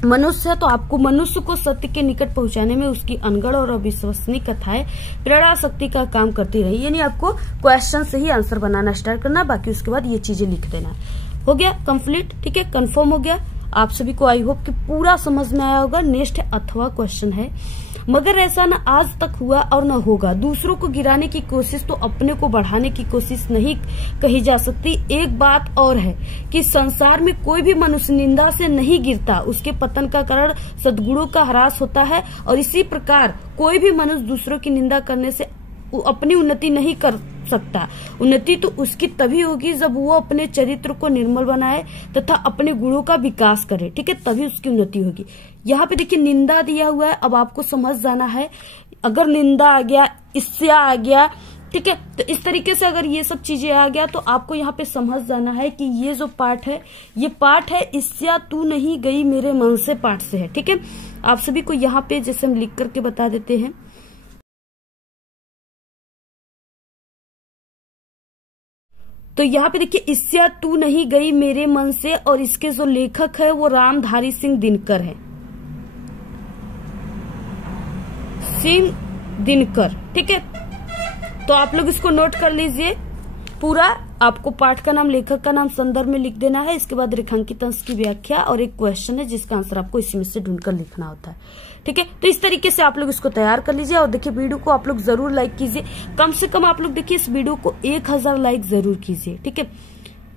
मनुष्य है तो आपको मनुष्य को सत्य के निकट पहुंचाने में उसकी अनगढ़ और अविश्वसनीय कथाएं प्रेरणा शक्ति का काम करती रही। यानी आपको क्वेश्चन से ही आंसर बनाना स्टार्ट करना, बाकी उसके बाद ये चीजें लिख देना। हो गया कंप्लीट, ठीक है, कंफर्म हो गया आप सभी को। आई होप कि पूरा समझ में आया होगा। नेक्स्ट अथवा क्वेश्चन है, मगर ऐसा न आज तक हुआ और न होगा। दूसरों को गिराने की कोशिश तो अपने को बढ़ाने की कोशिश नहीं कही जा सकती। एक बात और है कि संसार में कोई भी मनुष्य निंदा से नहीं गिरता, उसके पतन का कारण सद्गुणों का ह्रास होता है। और इसी प्रकार कोई भी मनुष्य दूसरों की निंदा करने से अपनी उन्नति नहीं कर सकता। उन्नति तो उसकी तभी होगी जब वो अपने चरित्र को निर्मल बनाए तथा अपने गुणों का विकास करे, ठीक है, तभी उसकी उन्नति होगी। यहाँ पे देखिए निंदा दिया हुआ है, अब आपको समझ जाना है। अगर निंदा आ गया, ईर्ष्या आ गया, ठीक है, तो इस तरीके से अगर ये सब चीजें आ गया तो आपको यहाँ पे समझ जाना है कि ये जो पाठ है, ये पाठ है ईर्ष्या तू नहीं गई मेरे मन से पाठ से है, ठीक है। आप सभी को यहाँ पे जैसे हम लिख करके बता देते हैं, तो यहाँ पे देखिए ईर्ष्या तू नहीं गई मेरे मन से, और इसके जो लेखक है वो रामधारी सिंह दिनकर है, सिंह दिनकर, ठीक है। तो आप लोग इसको नोट कर लीजिए पूरा। आपको पाठ का नाम, लेखक का नाम, संदर्भ में लिख देना है। इसके बाद रेखांकित अंश की व्याख्या और एक क्वेश्चन है जिसका आंसर आपको इसी में से ढूंढकर लिखना होता है, ठीक है। तो इस तरीके से आप लोग इसको तैयार कर लीजिए। और देखिए वीडियो को आप लोग जरूर लाइक कीजिए, कम से कम आप लोग देखिए इस वीडियो को 1000 लाइक जरूर कीजिए, ठीक है।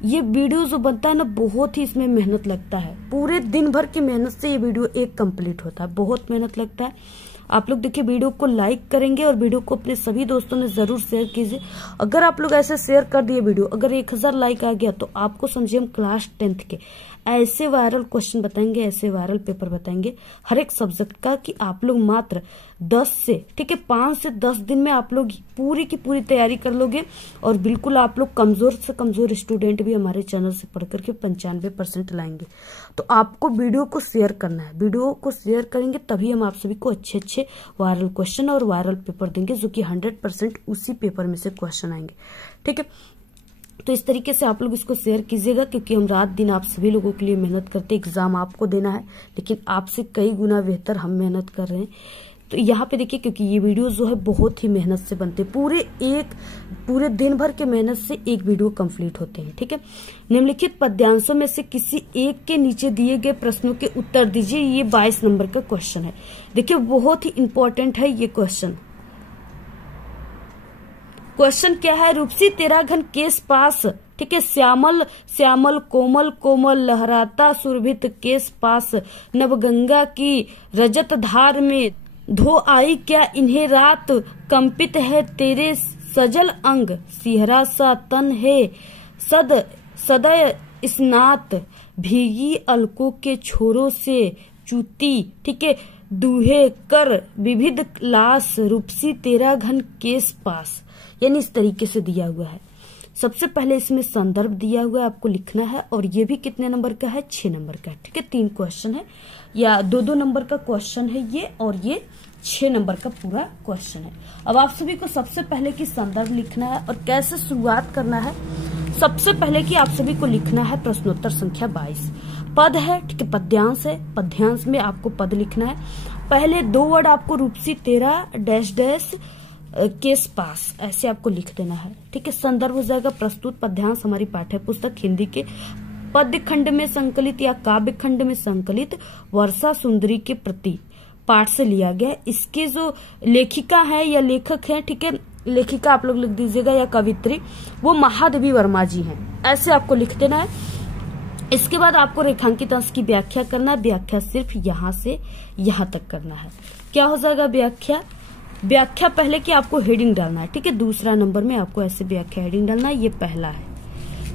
ये वीडियो जो बनता है ना, बहुत ही इसमें मेहनत लगता है। पूरे दिन भर की मेहनत से ये वीडियो एक कंप्लीट होता है, बहुत मेहनत लगता है। आप लोग देखिए वीडियो को लाइक करेंगे और वीडियो को अपने सभी दोस्तों में जरूर शेयर कीजिए। अगर आप लोग ऐसे शेयर कर दिए वीडियो, अगर 1000 लाइक आ गया तो आपको समझिए हम क्लास 10th के ऐसे वायरल क्वेश्चन बताएंगे, ऐसे वायरल पेपर बताएंगे हर एक सब्जेक्ट का, कि आप लोग मात्र 10 से, ठीक है, 5 से 10 दिन में आप लोग पूरी की पूरी तैयारी कर लोगे। और बिल्कुल आप लोग कमजोर से कमजोर स्टूडेंट भी हमारे चैनल से पढ़ करके 95% लाएंगे। तो आपको वीडियो को शेयर करना है, वीडियो को शेयर करेंगे तभी हम आप सभी को अच्छे अच्छे वायरल क्वेश्चन और वायरल पेपर देंगे, जो कि 100% उसी पेपर में से क्वेश्चन आएंगे, ठीक है। तो इस तरीके से आप लोग इसको शेयर कीजिएगा, क्योंकि हम रात दिन आप सभी लोगों के लिए मेहनत करते हैं। एग्जाम आपको देना है, लेकिन आपसे कई गुना बेहतर हम मेहनत कर रहे हैं। तो यहाँ पे देखिए, क्योंकि ये वीडियो जो है बहुत ही मेहनत से बनते हैं, पूरे दिन भर के मेहनत से एक वीडियो कंप्लीट होते हैं, ठीक है। निम्नलिखित पद्यांशों में से किसी एक के नीचे दिए गए प्रश्नों के उत्तर दीजिए। ये 22 नंबर का क्वेश्चन है। देखिए बहुत ही इंपॉर्टेंट है ये क्वेश्चन। क्वेश्चन क्या है? रूपसी तेरा घन केस पास, ठीक है, श्यामल श्यामल कोमल कोमल लहराता सुरभित केस पास, नवगंगा की रजत धार में धो आई क्या इन्हें रात, कंपित है तेरे सजल अंग, सिहरा सा तन है सदय स्नात, भीगी अलकों के छोरों से चूती, ठीक है, दूहे कर विविध लाश, रूपसी तेरा घन केस पास। यानी इस तरीके से दिया हुआ है। सबसे पहले इसमें संदर्भ दिया हुआ है, आपको लिखना है। और ये भी कितने नंबर का है? 6 नंबर का है, ठीक है। 3 क्वेश्चन है या 2-2 नंबर का क्वेश्चन है ये, और ये 6 नंबर का पूरा क्वेश्चन है। अब आप सभी को सबसे पहले की संदर्भ लिखना है और कैसे शुरुआत करना है। सबसे पहले की आप सभी को लिखना है प्रश्नोत्तर संख्या 22। पद है, ठीक है, पद्यांश है। पद्यांश में आपको पद लिखना है। पहले 2 वर्ड आपको रूपसी तेरा डैश डैश केस पास, ऐसे आपको लिख देना है, ठीक है। संदर्भ हो जाएगा प्रस्तुत पद्यांश हमारी पाठ्य पुस्तक हिंदी के पद्य खंड में संकलित या काव्य खंड में संकलित वर्षा सुंदरी के प्रति पाठ से लिया गया। इसके जो लेखिका है या लेखक है, ठीक है, लेखिका आप लोग लिख दीजिएगा या कवित्री, वो महादेवी वर्मा जी हैं, ऐसे आपको लिख देना है। इसके बाद आपको रेखांकित अंश की व्याख्या करना है। व्याख्या सिर्फ यहाँ से यहाँ तक करना है। क्या हो जाएगा व्याख्या? व्याख्या पहले की आपको हेडिंग डालना है, ठीक है। दूसरा नंबर में आपको ऐसे व्याख्या हेडिंग डालना है, ये पहला है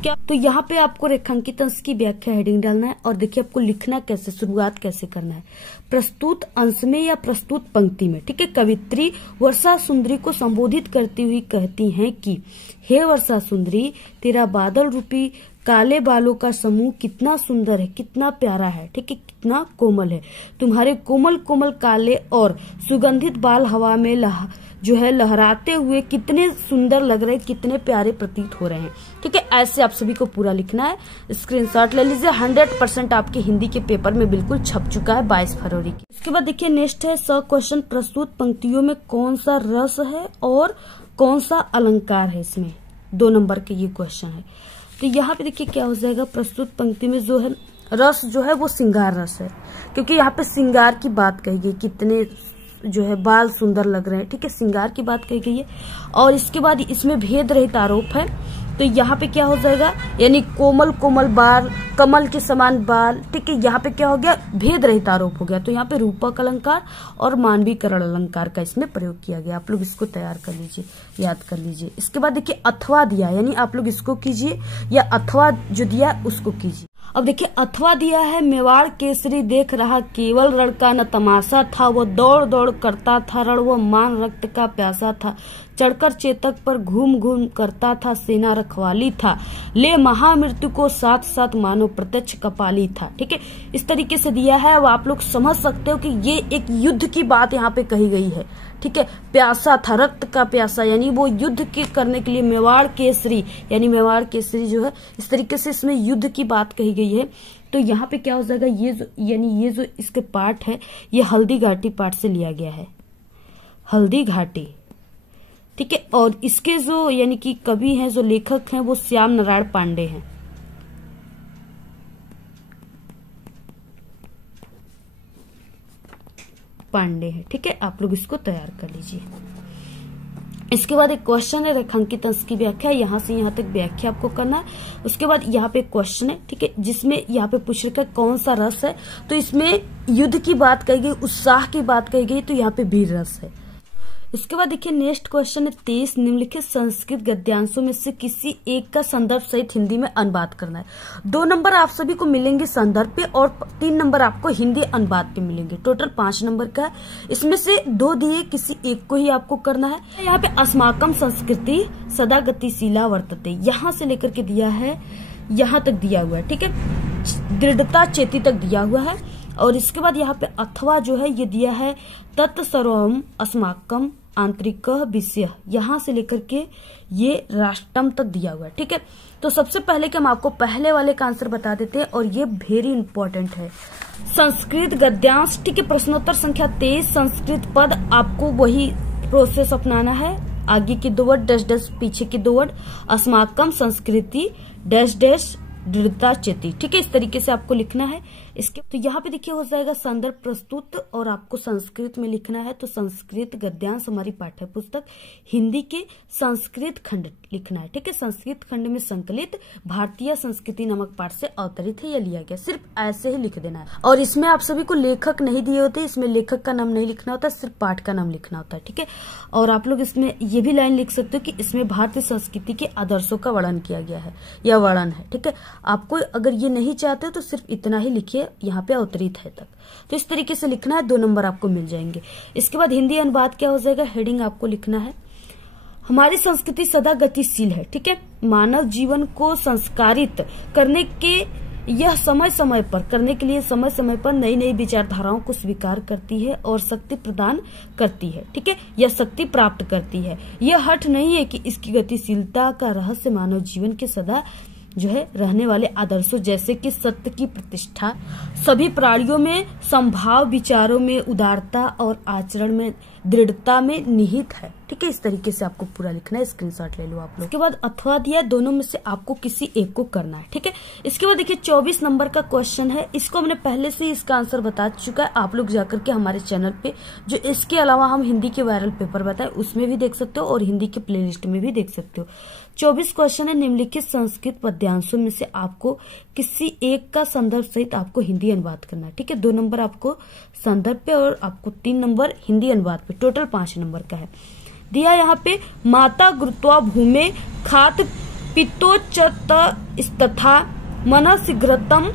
क्या। तो यहाँ पे आपको रेखांकित अंश की व्याख्या हेडिंग डालना है। और देखिए आपको लिखना कैसे, शुरुआत कैसे करना है। प्रस्तुत अंश में या प्रस्तुत पंक्ति में, ठीक है, कवित्री वर्षा सुंदरी को संबोधित करती हुई कहती हैं कि हे वर्षा सुंदरी, तेरा बादल रूपी काले बालों का समूह कितना सुंदर है, कितना प्यारा है, ठीक है, कितना कोमल है। तुम्हारे कोमल कोमल काले और सुगंधित बाल हवा में जो है लहराते हुए कितने सुंदर लग रहे हैं, कितने प्यारे प्रतीत हो रहे हैं। ठीक है, ऐसे आप सभी को पूरा लिखना है। स्क्रीनशॉट ले लीजिए। 100% आपके हिंदी के पेपर में बिल्कुल छप चुका है 22 फरवरी की। इसके बाद देखिए नेक्स्ट है क्वेश्चन, प्रस्तुत पंक्तियों में कौन सा रस है और कौन सा अलंकार है। इसमें 2 नंबर के ये क्वेश्चन है। तो यहाँ पे देखिए क्या हो जाएगा, प्रस्तुत पंक्ति में जो है रस जो है वो श्रृंगार रस है, क्योंकि यहाँ पे श्रृंगार की बात कही गई, कितने जो है बाल सुंदर लग रहे हैं। ठीक है, श्रृंगार की बात कही गई है। और इसके बाद इसमें भेद रहित आरोप है, तो यहाँ पे क्या हो जाएगा, यानी कोमल कोमल बाल, कमल के समान बाल। ठीक है, यहाँ पे क्या हो गया, भेद रहित आरोप हो गया। तो यहाँ पे रूपक अलंकार और मानवीकरण अलंकार का इसमें प्रयोग किया गया। आप लोग इसको तैयार कर लीजिए, याद कर लीजिए। इसके बाद देखिए अथवा दिया, यानी आप लोग इसको कीजिए, या अथवा जो दिया उसको कीजिए। अब देखिए अथवा दिया है, मेवाड़ केसरी देख रहा केवल रण का न तमाशा था, वो दौड़ दौड़ करता था रण, वो मान रक्त का प्यासा था, चढ़कर चेतक पर घूम घूम करता था, सेना रखवाली था, ले महामृत्यु को साथ साथ मानो प्रत्यक्ष कपाली था। ठीक है, इस तरीके से दिया है। अब आप लोग समझ सकते हो कि ये एक युद्ध की बात यहाँ पे कही गई है। ठीक है, प्यासा था, रक्त का प्यासा, यानी वो युद्ध के करने के लिए मेवाड़ केसरी, यानी मेवाड़ केसरी जो है, इस तरीके से इसमें युद्ध की बात कही गई है। तो यहाँ पे क्या हो जाएगा, ये जो यानी ये जो इसके पाठ है, ये हल्दी घाटी पाठ से लिया गया है, हल्दी घाटी। ठीक है, और इसके जो यानी कि कवि हैं, जो लेखक हैं, वो श्याम नारायण पांडे हैं। पांडे है। ठीक है, आप लोग इसको तैयार कर लीजिए। इसके बाद एक क्वेश्चन है, रेखांकित अंश की व्याख्या, यहाँ से यहाँ तक व्याख्या आपको करना है। उसके बाद यहाँ पे क्वेश्चन है, ठीक है, जिसमें यहाँ पे पूछ रखा है कौन सा रस है। तो इसमें युद्ध की बात कही गई, उत्साह की बात कही गई, तो यहाँ पे वीर रस है। इसके बाद देखिए नेक्स्ट क्वेश्चन है, 23 निम्नलिखित संस्कृत गद्यांशों में से किसी एक का संदर्भ सहित हिंदी में अनुवाद करना है। 2 नंबर आप सभी को मिलेंगे संदर्भ पे और 3 नंबर आपको हिंदी अनुवाद पे मिलेंगे। टोटल 5 नंबर का है। इसमें से 2 दिए, किसी एक को ही आपको करना है। यहाँ पे अस्माकम संस्कृति सदा गतिशीला वर्तते, यहाँ से लेकर के दिया है, यहाँ तक दिया हुआ है। ठीक है, दृढ़ता चेती तक दिया हुआ है। और इसके बाद यहाँ पे अथवा जो है ये दिया है, तत्सर्वम अस्माकम आंतरिक विषय, यहाँ से लेकर के ये राष्ट्रम तक दिया हुआ है। ठीक है, तो सबसे पहले कि हम आपको पहले वाले का आंसर बता देते हैं, और ये वेरी इंपॉर्टेंट है। संस्कृत गद्यांश, ठीक है, प्रश्नोत्तर संख्या 23, संस्कृत पद, आपको वही प्रोसेस अपनाना है। आगे की 2 वर्ड डैश डैश, पीछे की 2 वर्ड, अस्माकम संस्कृति डैश डैश दृढ़ता चेती। ठीक है, इस तरीके से आपको लिखना है। इसके तो यहाँ पे देखिए हो जाएगा संदर्भ प्रस्तुत, और आपको संस्कृत में लिखना है। तो संस्कृत गद्यांश हमारी पाठ्य पुस्तक हिंदी के संस्कृत खंड लिखना है। ठीक है, संस्कृत खंड में संकलित भारतीय संस्कृति नामक पाठ से अवतरित है या लिया गया, सिर्फ ऐसे ही लिख देना है। और इसमें आप सभी को लेखक नहीं दिए होते, इसमें लेखक का नाम नहीं लिखना होता, सिर्फ पाठ का नाम लिखना होता है। ठीक है, और आप लोग इसमें ये भी लाइन लिख सकते हो कि इसमें भारतीय संस्कृति के आदर्शों का वर्णन किया गया है या वर्णन है। ठीक है, आपको अगर ये नहीं चाहते तो सिर्फ इतना ही लिखिए, यहाँ पे अवतरित है तक। तो इस तरीके से लिखना है, 2 नंबर आपको मिल जाएंगे। इसके बाद हिंदी अनुवाद क्या हो जाएगा, हेडिंग आपको लिखना है, हमारी संस्कृति सदा गतिशील है। ठीक है, मानव जीवन को संस्कारित करने के यह समय समय पर करने के लिए समय समय पर नई नई विचारधाराओं को स्वीकार करती है और शक्ति प्रदान करती है। ठीक है, यह शक्ति प्राप्त करती है। यह हठ नहीं है कि इसकी गतिशीलता का रहस्य मानव जीवन के सदा जो है रहने वाले आदर्शों जैसे कि सत्य की प्रतिष्ठा, सभी प्राणियों में संभाव, विचारों में उदारता और आचरण में दृढ़ता में निहित है। ठीक है, इस तरीके से आपको पूरा लिखना है। स्क्रीनशॉट ले लो आप लोग। इसके बाद अथवा दिया, दोनों में से आपको किसी एक को करना है। ठीक है, इसके बाद देखिए 24 नंबर का क्वेश्चन है। इसको हमने पहले से इसका आंसर बता चुका है। आप लोग जाकर के हमारे चैनल पे, जो इसके अलावा हम हिंदी के वायरल पेपर बताए, उसमें भी देख सकते हो और हिंदी के प्लेलिस्ट में भी देख सकते हो। 24 क्वेश्चन है, निम्नलिखित संस्कृत पद्यांशों में से आपको किसी एक का संदर्भ सहित आपको हिंदी अनुवाद करना है। ठीक है, 2 नंबर आपको संदर्भ पे और आपको 3 नंबर हिंदी अनुवाद पे, टोटल 5 नंबर का है। दिया यहाँ पे, माता गुरुत्वा भूमे खात पित्तोच्चत तथा मन शीघ्रतम,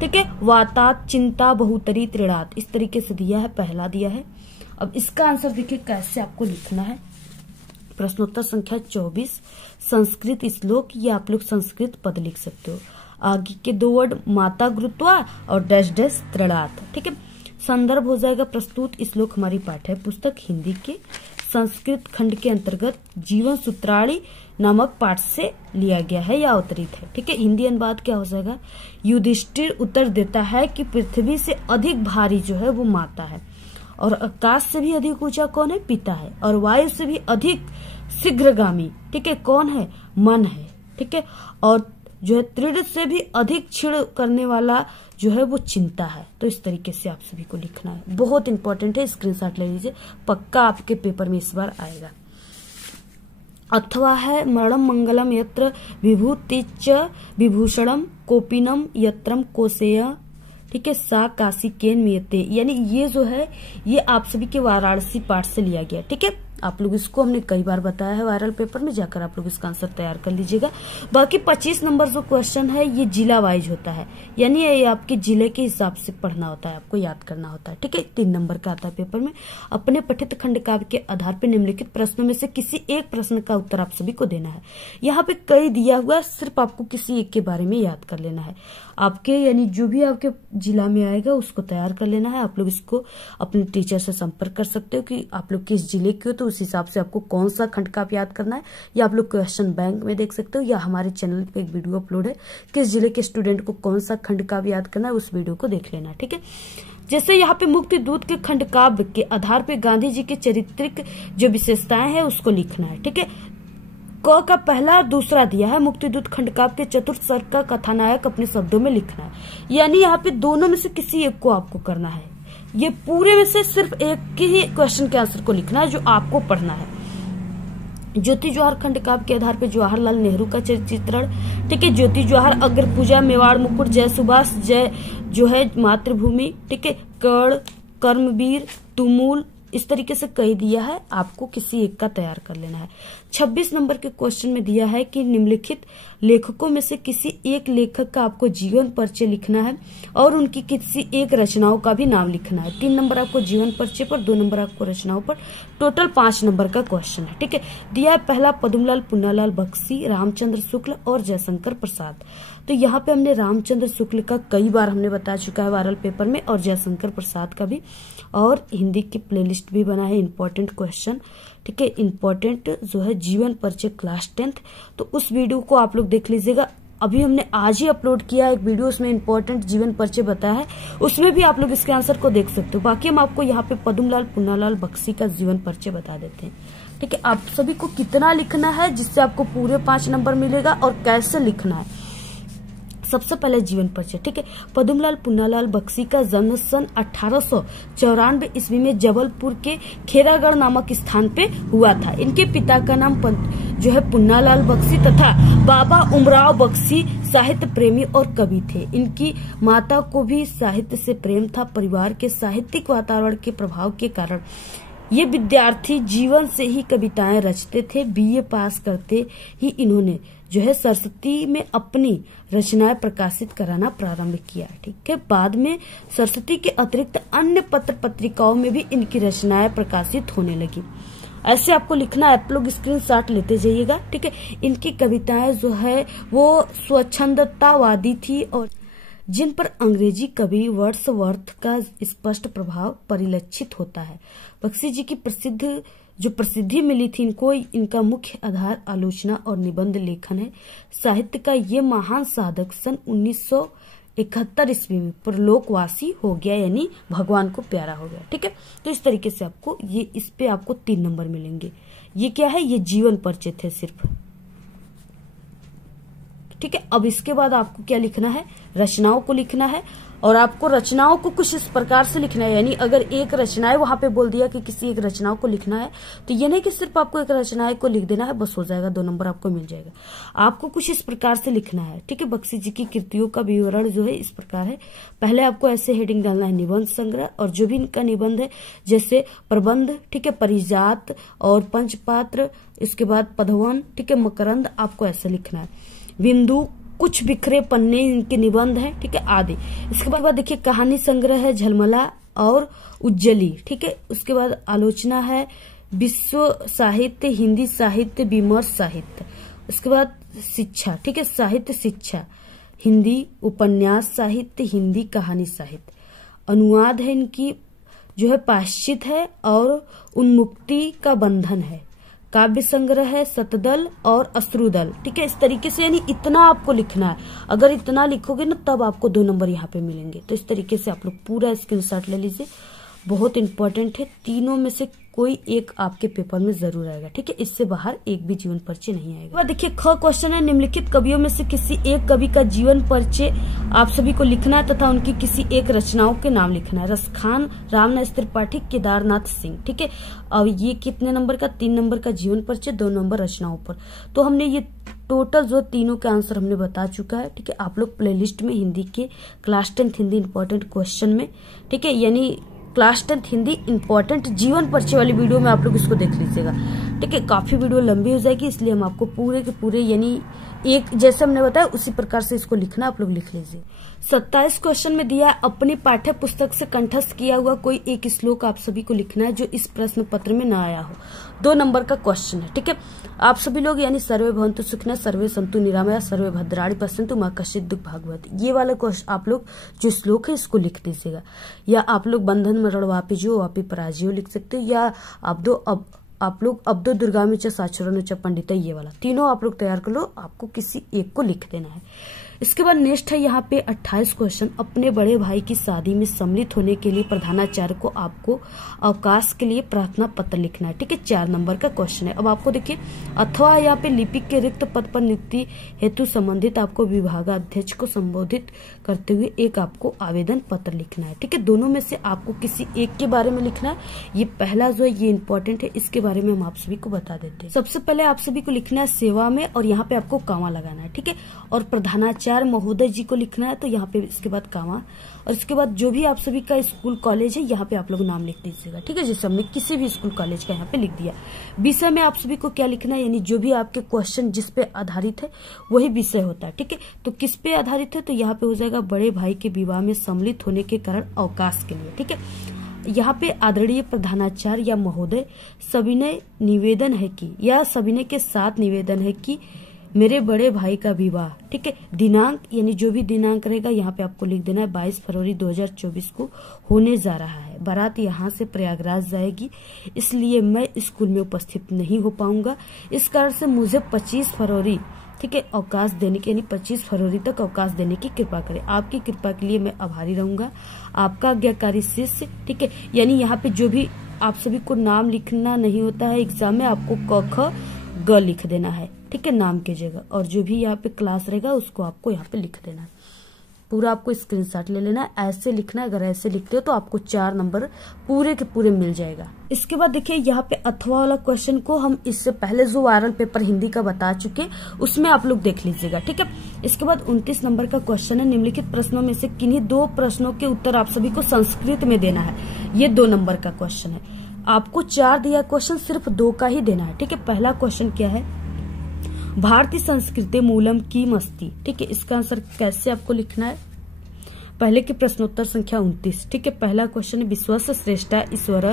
ठीक है, वातात चिंता बहुतरी त्रिणात, इस तरीके से दिया है, पहला दिया है। अब इसका आंसर देखिए कैसे आपको लिखना है। प्रश्नोत्तर संख्या 24, संस्कृत श्लोक, या आप लोग संस्कृत पद लिख सकते हो। आगे के 2 वर्ड माता गुरुत्वा और डैश डैश त्रिणात। ठीक है, संदर्भ हो जाएगा प्रस्तुत श्लोक हमारी पाठ्य पुस्तक हिंदी के संस्कृत खंड के अंतर्गत जीवन सूत्राणी नामक पाठ से लिया गया है या अवतरित है। ठीक है, हिंदी अनुवाद क्या हो जाएगा? युधिष्ठिर उत्तर देता है कि पृथ्वी से अधिक भारी जो है वो माता है, और आकाश से भी अधिक ऊंचा कौन है? पिता है, और वायु से भी अधिक शीघ्रगामी ठीक है कौन है? मन है। ठीक है, और जो है दृढ़ से भी अधिक क्षीण करने वाला जो है वो चिंता है। तो इस तरीके से आप सभी को लिखना है, बहुत इंपॉर्टेंट है, स्क्रीनशॉट ले लीजिए, पक्का आपके पेपर में इस बार आएगा। अथवा है मरणम मंगलम यत्र विभूतिच विभूषणम कोपिनम यत्रम कोसेय ठीक है सा काशी केन मियते, यानी ये जो है ये आप सभी के वाराणसी पाठ से लिया गया। ठीक है, आप लोग इसको हमने कई बार बताया है वायरल पेपर में, जाकर आप लोग इसका आंसर तैयार कर लीजिएगा। बाकी 25 नंबर जो क्वेश्चन है ये जिला वाइज होता है, यानी ये आपके जिले के हिसाब से पढ़ना होता है, आपको याद करना होता है। ठीक है, 3 नंबर का आता है पेपर में। अपने पठित खंड काव्य के आधार पर निम्नलिखित प्रश्नों में से किसी एक प्रश्न का उत्तर आप सभी को देना है। यहाँ पे कई दिया हुआ, सिर्फ आपको किसी एक के बारे में याद कर लेना है। आपके यानी जो भी आपके जिला में आएगा उसको तैयार कर लेना है। आप लोग इसको अपने टीचर से संपर्क कर सकते हो कि आप लोग किस जिले के हो, तो उस हिसाब से आपको कौन सा खंड का याद करना है, या आप लोग क्वेश्चन बैंक में देख सकते हो, या हमारे चैनल पे एक वीडियो अपलोड है किस जिले के स्टूडेंट को कौन सा खंड का याद करना है, उस वीडियो को देख लेना। ठीक है, जैसे यहाँ पे मुक्ति दूत के खंड काव्य के आधार पे गांधी जी के चारित्रिक जो विशेषताएं हैं उसको लिखना है। ठीक है, क का पहला दूसरा दिया है, मुक्तिदूत खंड काव्य के चतुर्थ सर्ग का कथानायक अपने शब्दों में लिखना है, यानी यहाँ पे दोनों में से किसी एक को आपको करना है। ये पूरे में से सिर्फ एक ही क्वेश्चन के आंसर को लिखना है जो आपको पढ़ना है। ज्योति जवाहर खंड काव्य के आधार पर जवाहरलाल नेहरू का चित्रण। ठीक है, ज्योति जवाहर, अग्र पूजा, मेवाड़ मुकुट, जय सुभाष, जय जो है मातृभूमि। ठीक है, कर्ण, कर्मवीर, तुमुल, इस तरीके से कई दिया है, आपको किसी एक का तैयार कर लेना है। 26 नंबर के क्वेश्चन में दिया है कि निम्नलिखित लेखकों में से किसी एक लेखक का आपको जीवन परिचय लिखना है और उनकी किसी एक रचनाओं का भी नाम लिखना है। 3 नंबर आपको जीवन परिचय पर, 2 नंबर आपको रचनाओं पर, टोटल 5 नंबर का क्वेश्चन है। ठीक है, दिया है पहला पद्मलाल पुन्नालाल बख्शी, रामचंद्र शुक्ल और जयशंकर प्रसाद। तो यहाँ पे हमने रामचंद्र शुक्ल का कई बार हमने बता चुका है वायरल पेपर में, और जयशंकर प्रसाद का भी, और हिंदी की प्लेलिस्ट भी बना है इंपॉर्टेंट क्वेश्चन। ठीक है, इंपॉर्टेंट जो है जीवन परिचय क्लास 10th, तो उस वीडियो को आप लोग देख लीजिएगा। अभी हमने आज ही अपलोड किया एक वीडियो, उसमें इंपॉर्टेंट जीवन परिचय बताया है, उसमें भी आप लोग इसके आंसर को देख सकते हो। बाकी हम आपको यहाँ पे पद्मलाल पुन्नालाल बख्शी का जीवन परिचय बता देते हैं। ठीक है, आप सभी को कितना लिखना है जिससे आपको पूरे 5 नंबर मिलेगा और कैसे लिखना है। सबसे पहले जीवन परिचय। ठीक है, पद्मलाल पुन्नालाल बख्शी का जन्म सन 1894 ईस्वी में जबलपुर के खेरागढ़ नामक स्थान पे हुआ था। इनके पिता का नाम जो है पुन्नालाल बख्शी तथा बाबा उमराव बख्शी साहित्य प्रेमी और कवि थे। इनकी माता को भी साहित्य से प्रेम था। परिवार के साहित्यिक वातावरण के प्रभाव के कारण ये विद्यार्थी जीवन से ही कविताएं रचते थे। बीए पास करते ही इन्होंने जो है सरस्वती में अपनी रचनाएं प्रकाशित कराना प्रारंभ किया। ठीक है, बाद में सरस्वती के अतिरिक्त अन्य पत्र पत्रिकाओं में भी इनकी रचनाएं प्रकाशित होने लगी। ऐसे आपको लिखना है, आप लोग स्क्रीनशॉट लेते जाइएगा। ठीक है, इनकी कविताएं जो है वो स्वच्छंदतावादी थी और जिन पर अंग्रेजी कवि वर्ड्सवर्थ का स्पष्ट प्रभाव परिलक्षित होता है। बख्शी जी की प्रसिद्धि मिली थी इनको, इनका मुख्य आधार आलोचना और निबंध लेखन है। साहित्य का ये महान साधक सन 1971 ईस्वी में परलोकवासी हो गया, यानी भगवान को प्यारा हो गया। ठीक है, तो इस तरीके से आपको ये इस पे आपको 3 नंबर मिलेंगे। ये क्या है? ये जीवन परिचय थे सिर्फ। ठीक है, अब इसके बाद आपको क्या लिखना है? रचनाओं को लिखना है, और आपको रचनाओं को कुछ इस प्रकार से लिखना है, यानी अगर एक रचनाएं वहां पे बोल दिया कि किसी एक रचनाओं को लिखना है, तो ये नहीं कि सिर्फ आपको एक रचनाएं को लिख देना है बस हो जाएगा, 2 नंबर आपको मिल जाएगा। आपको कुछ इस प्रकार से लिखना है। ठीक है, बख्शी जी की कृतियों का विवरण जो है इस प्रकार है। पहले आपको ऐसे हेडिंग डालना है निबंध संग्रह, और जो भी इनका निबंध है जैसे प्रबंध, ठीक है, परिजात और पंचपात्र, इसके बाद पदवन, ठीक है, मकरंद, आपको ऐसे लिखना है। बिंदु, कुछ बिखरे पन्ने इनके निबंध हैं। ठीक है, आदि। इसके बाद देखिए कहानी संग्रह है झलमला और उज्जली। ठीक है, उसके बाद आलोचना है विश्व साहित्य, हिंदी साहित्य, विमर्श साहित्य। उसके बाद शिक्षा, ठीक है, साहित्य शिक्षा, हिंदी उपन्यास साहित्य, हिंदी कहानी साहित्य। अनुवाद है इनकी जो है पाश्चित है और उन्मुक्ति का बंधन है, काव्य संग्रह है, शतदल और अश्रुदल। ठीक है, इस तरीके से यानी इतना आपको लिखना है। अगर इतना लिखोगे ना तब आपको 2 नंबर यहाँ पे मिलेंगे। तो इस तरीके से आप लोग पूरा स्क्रीनशॉट ले लीजिए, बहुत इंपॉर्टेंट है। तीनों में से कोई एक आपके पेपर में जरूर आएगा। ठीक है, इससे बाहर एक भी जीवन परिचय नहीं आएगा। देखिए ख क्वेश्चन है, निम्नलिखित कवियों में से किसी एक कवि का जीवन परिचय आप सभी को लिखना है तथा उनकी किसी एक रचनाओं के नाम लिखना है। रसखान, रामनाथ त्रिपाठी, केदारनाथ सिंह। ठीक है, अब ये कितने नंबर का? 3 नंबर का जीवन परिचय, 2 नंबर रचनाओं पर। तो हमने ये टोटल जो तीनों के आंसर हमने बता चुका है। ठीक है, आप लोग प्लेलिस्ट में हिंदी के क्लास 10 हिंदी इंपॉर्टेंट क्वेश्चन में, ठीक है, यानी क्लास 10 हिंदी इंपॉर्टेंट जीवन परिचय वाली वीडियो में आप लोग इसको देख लीजिएगा। ठीक है, काफी वीडियो लंबी हो जाएगी, इसलिए हम आपको पूरे के पूरे यानी एक जैसे हमने बताया उसी प्रकार से इसको लिखना, आप लोग लिख लीजिए। 27 क्वेश्चन में दिया है, अपनी पाठ्य पुस्तक से कंठस्थ किया हुआ कोई एक श्लोक आप सभी को लिखना है जो इस प्रश्न पत्र में न आया हो। 2 नंबर का क्वेश्चन है। ठीक है, आप सभी लोग यानी सर्वे भवन्तु सुखिनः, सर्वे सन्तु निरामया, सर्वे भद्राणि पश्यन्तु मा कश्चित् दुःख भाग्भवत्। ये वाला क्वेश्चन आप लोग जो श्लोक है इसको लिख दीजिएगा। या आप लोग बंधन मरण वापि जो वापि पराजयो लिख सकते हो, या आप लोग अब्दो दुर्गामी च साक्षरों च पंडित, ये वाला तीनों आप लोग तैयार कर लो, आपको किसी एक को लिख देना है। इसके बाद नेक्स्ट है यहाँ पे 28 क्वेश्चन, अपने बड़े भाई की शादी में सम्मिलित होने के लिए प्रधानाचार्य को आपको अवकाश के लिए प्रार्थना पत्र लिखना है। ठीक है, 4 नंबर का क्वेश्चन है। अब आपको देखिए, अथवा यहाँ पे लिपिक के रिक्त पद पर नियुक्ति हेतु संबंधित आपको विभागाध्यक्ष को संबोधित करते हुए एक आपको आवेदन पत्र लिखना है। ठीक है, दोनों में से आपको किसी एक के बारे में लिखना है। ये पहला जो है ये इंपॉर्टेंट है, इसके बारे में हम आप सभी को बता देते हैं। सबसे पहले आप सभी को लिखना है सेवा में, और यहाँ पे आपको कामा लगाना है। ठीक है, और प्रधानाचार्य महोदय जी को लिखना है, तो यहाँ पे इसके बाद कामा, और इसके बाद जो भी आप सभी का स्कूल कॉलेज है यहाँ पे आप लोग नाम लिख दीजिएगा। ठीक है, जैसे हमने किसी भी स्कूल कॉलेज का यहाँ पे लिख दिया। विषय में आप सभी को क्या लिखना है, यानी जो भी आपके क्वेश्चन जिस पे आधारित है वही विषय होता है। ठीक है, तो किस पे आधारित है, तो यहाँ पे हो जाएगा बड़े भाई के विवाह में सम्मिलित होने के कारण अवकाश के लिए। ठीक है, यहाँ पे आदरणीय प्रधानाचार्य या महोदय सविनय निवेदन है कि, या सविनय के साथ निवेदन है कि मेरे बड़े भाई का विवाह, ठीक है, दिनांक यानी जो भी दिनांक रहेगा यहाँ पे आपको लिख देना है 22 फरवरी 2024 को होने जा रहा है। बारात यहाँ से प्रयागराज जाएगी, इसलिए मैं स्कूल में उपस्थित नहीं हो पाऊंगा। इस कारण से मुझे 25 फरवरी, ठीक है, अवकाश देने की, यानी 25 फरवरी तक अवकाश देने की कृपा करें। आपकी कृपा के लिए मैं आभारी रहूंगा। आपका आज्ञाकारी शिष्य। ठीक है, यानी यहाँ पे जो भी आप सभी को नाम लिखना नहीं होता है एग्जाम में, आपको क ख ग लिख देना है। ठीक है, नाम की जगह, और जो भी यहाँ पे क्लास रहेगा उसको आपको यहाँ पे लिख देना है। पूरा आपको स्क्रीनशॉट ले लेना है, ऐसे लिखना है। अगर ऐसे लिखते हो तो आपको 4 नंबर पूरे के पूरे मिल जाएगा। इसके बाद देखिए यहाँ पे अथवा वाला क्वेश्चन को हम इससे पहले जो वायरल पेपर हिंदी का बता चुके, उसमें आप लोग देख लीजिएगा। ठीक है, इसके बाद 29 नंबर का क्वेश्चन है, निम्नलिखित प्रश्नों में से किन्हीं 2 प्रश्नों के उत्तर आप सभी को संस्कृत में देना है। ये 2 नंबर का क्वेश्चन है। आपको 4 दिया क्वेश्चन, सिर्फ 2 का ही देना है। ठीक है, पहला क्वेश्चन क्या है, भारतीय संस्कृति मूलम किम अस्ति। ठीक है, इसका आंसर कैसे आपको लिखना है, पहले के प्रश्नोत्तर संख्या 29। ठीक है, पहला क्वेश्चन है, विश्वस्य श्रेष्ठा ईश्वर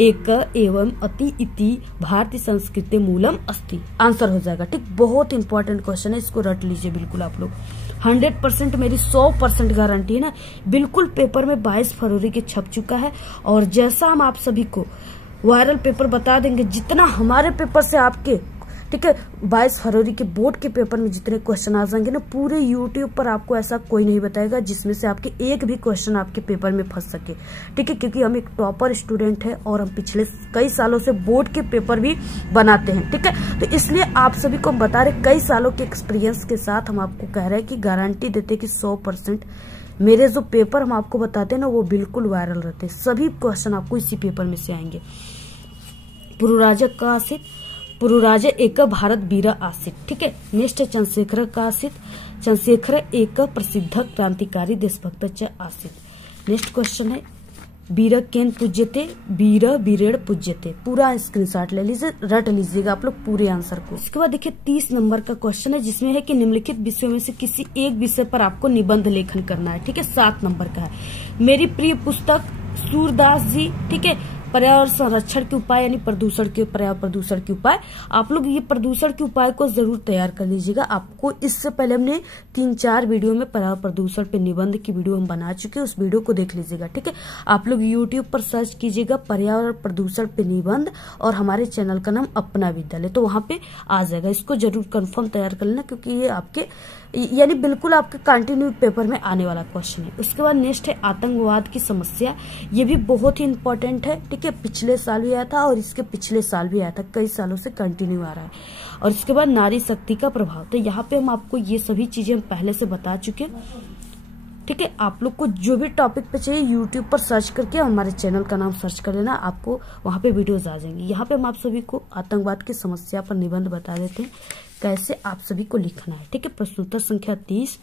एक एवं अति इति भारतीय संस्कृति मूलम अस्ति। आंसर हो जाएगा। ठीक, बहुत इंपॉर्टेंट क्वेश्चन है, इसको रट लीजिए बिल्कुल आप लोग। 100% मेरी 100% गारंटी है ना, बिल्कुल पेपर में 22 फरवरी के छप चुका है। और जैसा हम आप सभी को वायरल पेपर बता देंगे, जितना हमारे पेपर से आपके, ठीक है, 22 फरवरी के बोर्ड के पेपर में जितने क्वेश्चन आ जाएंगे ना, पूरे YouTube पर आपको ऐसा कोई नहीं बताएगा जिसमें से आपके एक भी क्वेश्चन आपके पेपर में फंस सके। ठीक है, क्योंकि हम एक टॉपर स्टूडेंट है और हम पिछले कई सालों से बोर्ड के पेपर भी बनाते हैं। ठीक है, तो इसलिए आप सभी को हम बता रहे, कई सालों के एक्सपीरियंस के साथ हम आपको कह रहे हैं कि गारंटी देते कि 100% मेरे जो पेपर हम आपको बताते हैं ना, वो बिल्कुल वायरल रहते हैं। सभी क्वेश्चन आपको इसी पेपर में से आएंगे। पुरुराजा का आसित, पुरुराजा एक भारत वीर आसित। ठीक है, नेक्स्ट है चंद्रशेखर का आसित, चंद्रशेखर एक प्रसिद्ध क्रांतिकारी देशभक्त च आसित। नेक्स्ट क्वेश्चन है, वीर केन पूज्यते, वीर वीरेण पूज्यते। पूरा स्क्रीनशॉट ले लीजिए, रट लीजिएगा आप लोग पूरे आंसर को। इसके बाद देखिए 30 नंबर का क्वेश्चन है, जिसमें है कि निम्नलिखित विषयों में से किसी एक विषय पर आपको निबंध लेखन करना है। ठीक है, 7 नंबर का है। मेरी प्रिय पुस्तक सूरदास जी, ठीक है, पर्यावरण संरक्षण के उपाय यानी प्रदूषण के पर्यावरण प्रदूषण के उपाय। आप लोग ये प्रदूषण के उपाय को जरूर तैयार कर लीजिएगा। आपको इससे पहले हमने 3-4 वीडियो में पर्यावरण प्रदूषण पे निबंध की वीडियो हम बना चुके हैं, उस वीडियो को देख लीजिएगा, ठीक है। आप लोग यूट्यूब पर सर्च कीजिएगा पर्यावरण प्रदूषण पे निबंध और हमारे चैनल का नाम अपना विद्यालय, तो वहां पे आ जाएगा। इसको जरूर कंफर्म तैयार कर लेना क्योंकि ये आपके यानी बिल्कुल आपके कंटिन्यू पेपर में आने वाला क्वेश्चन है। उसके बाद नेक्स्ट है आतंकवाद की समस्या, ये भी बहुत ही इंपॉर्टेंट है, ठीक है। पिछले साल भी आया था और इसके पिछले साल भी आया था, कई सालों से कंटिन्यू आ रहा है। और इसके बाद नारी शक्ति का प्रभाव, तो यहाँ पे हम आपको ये सभी चीजें हम पहले से बता चुके हैं, ठीक है। आप लोग को जो भी टॉपिक पे चाहिए यूट्यूब पर सर्च करके हमारे चैनल का नाम सर्च कर लेना, आपको वहां पे वीडियोज आ जाएंगी। यहाँ पे हम आप सभी को आतंकवाद की समस्या पर निबंध बता देते हैं कैसे आप सभी को लिखना है, ठीक है। प्रश्नोत्तर संख्या 30,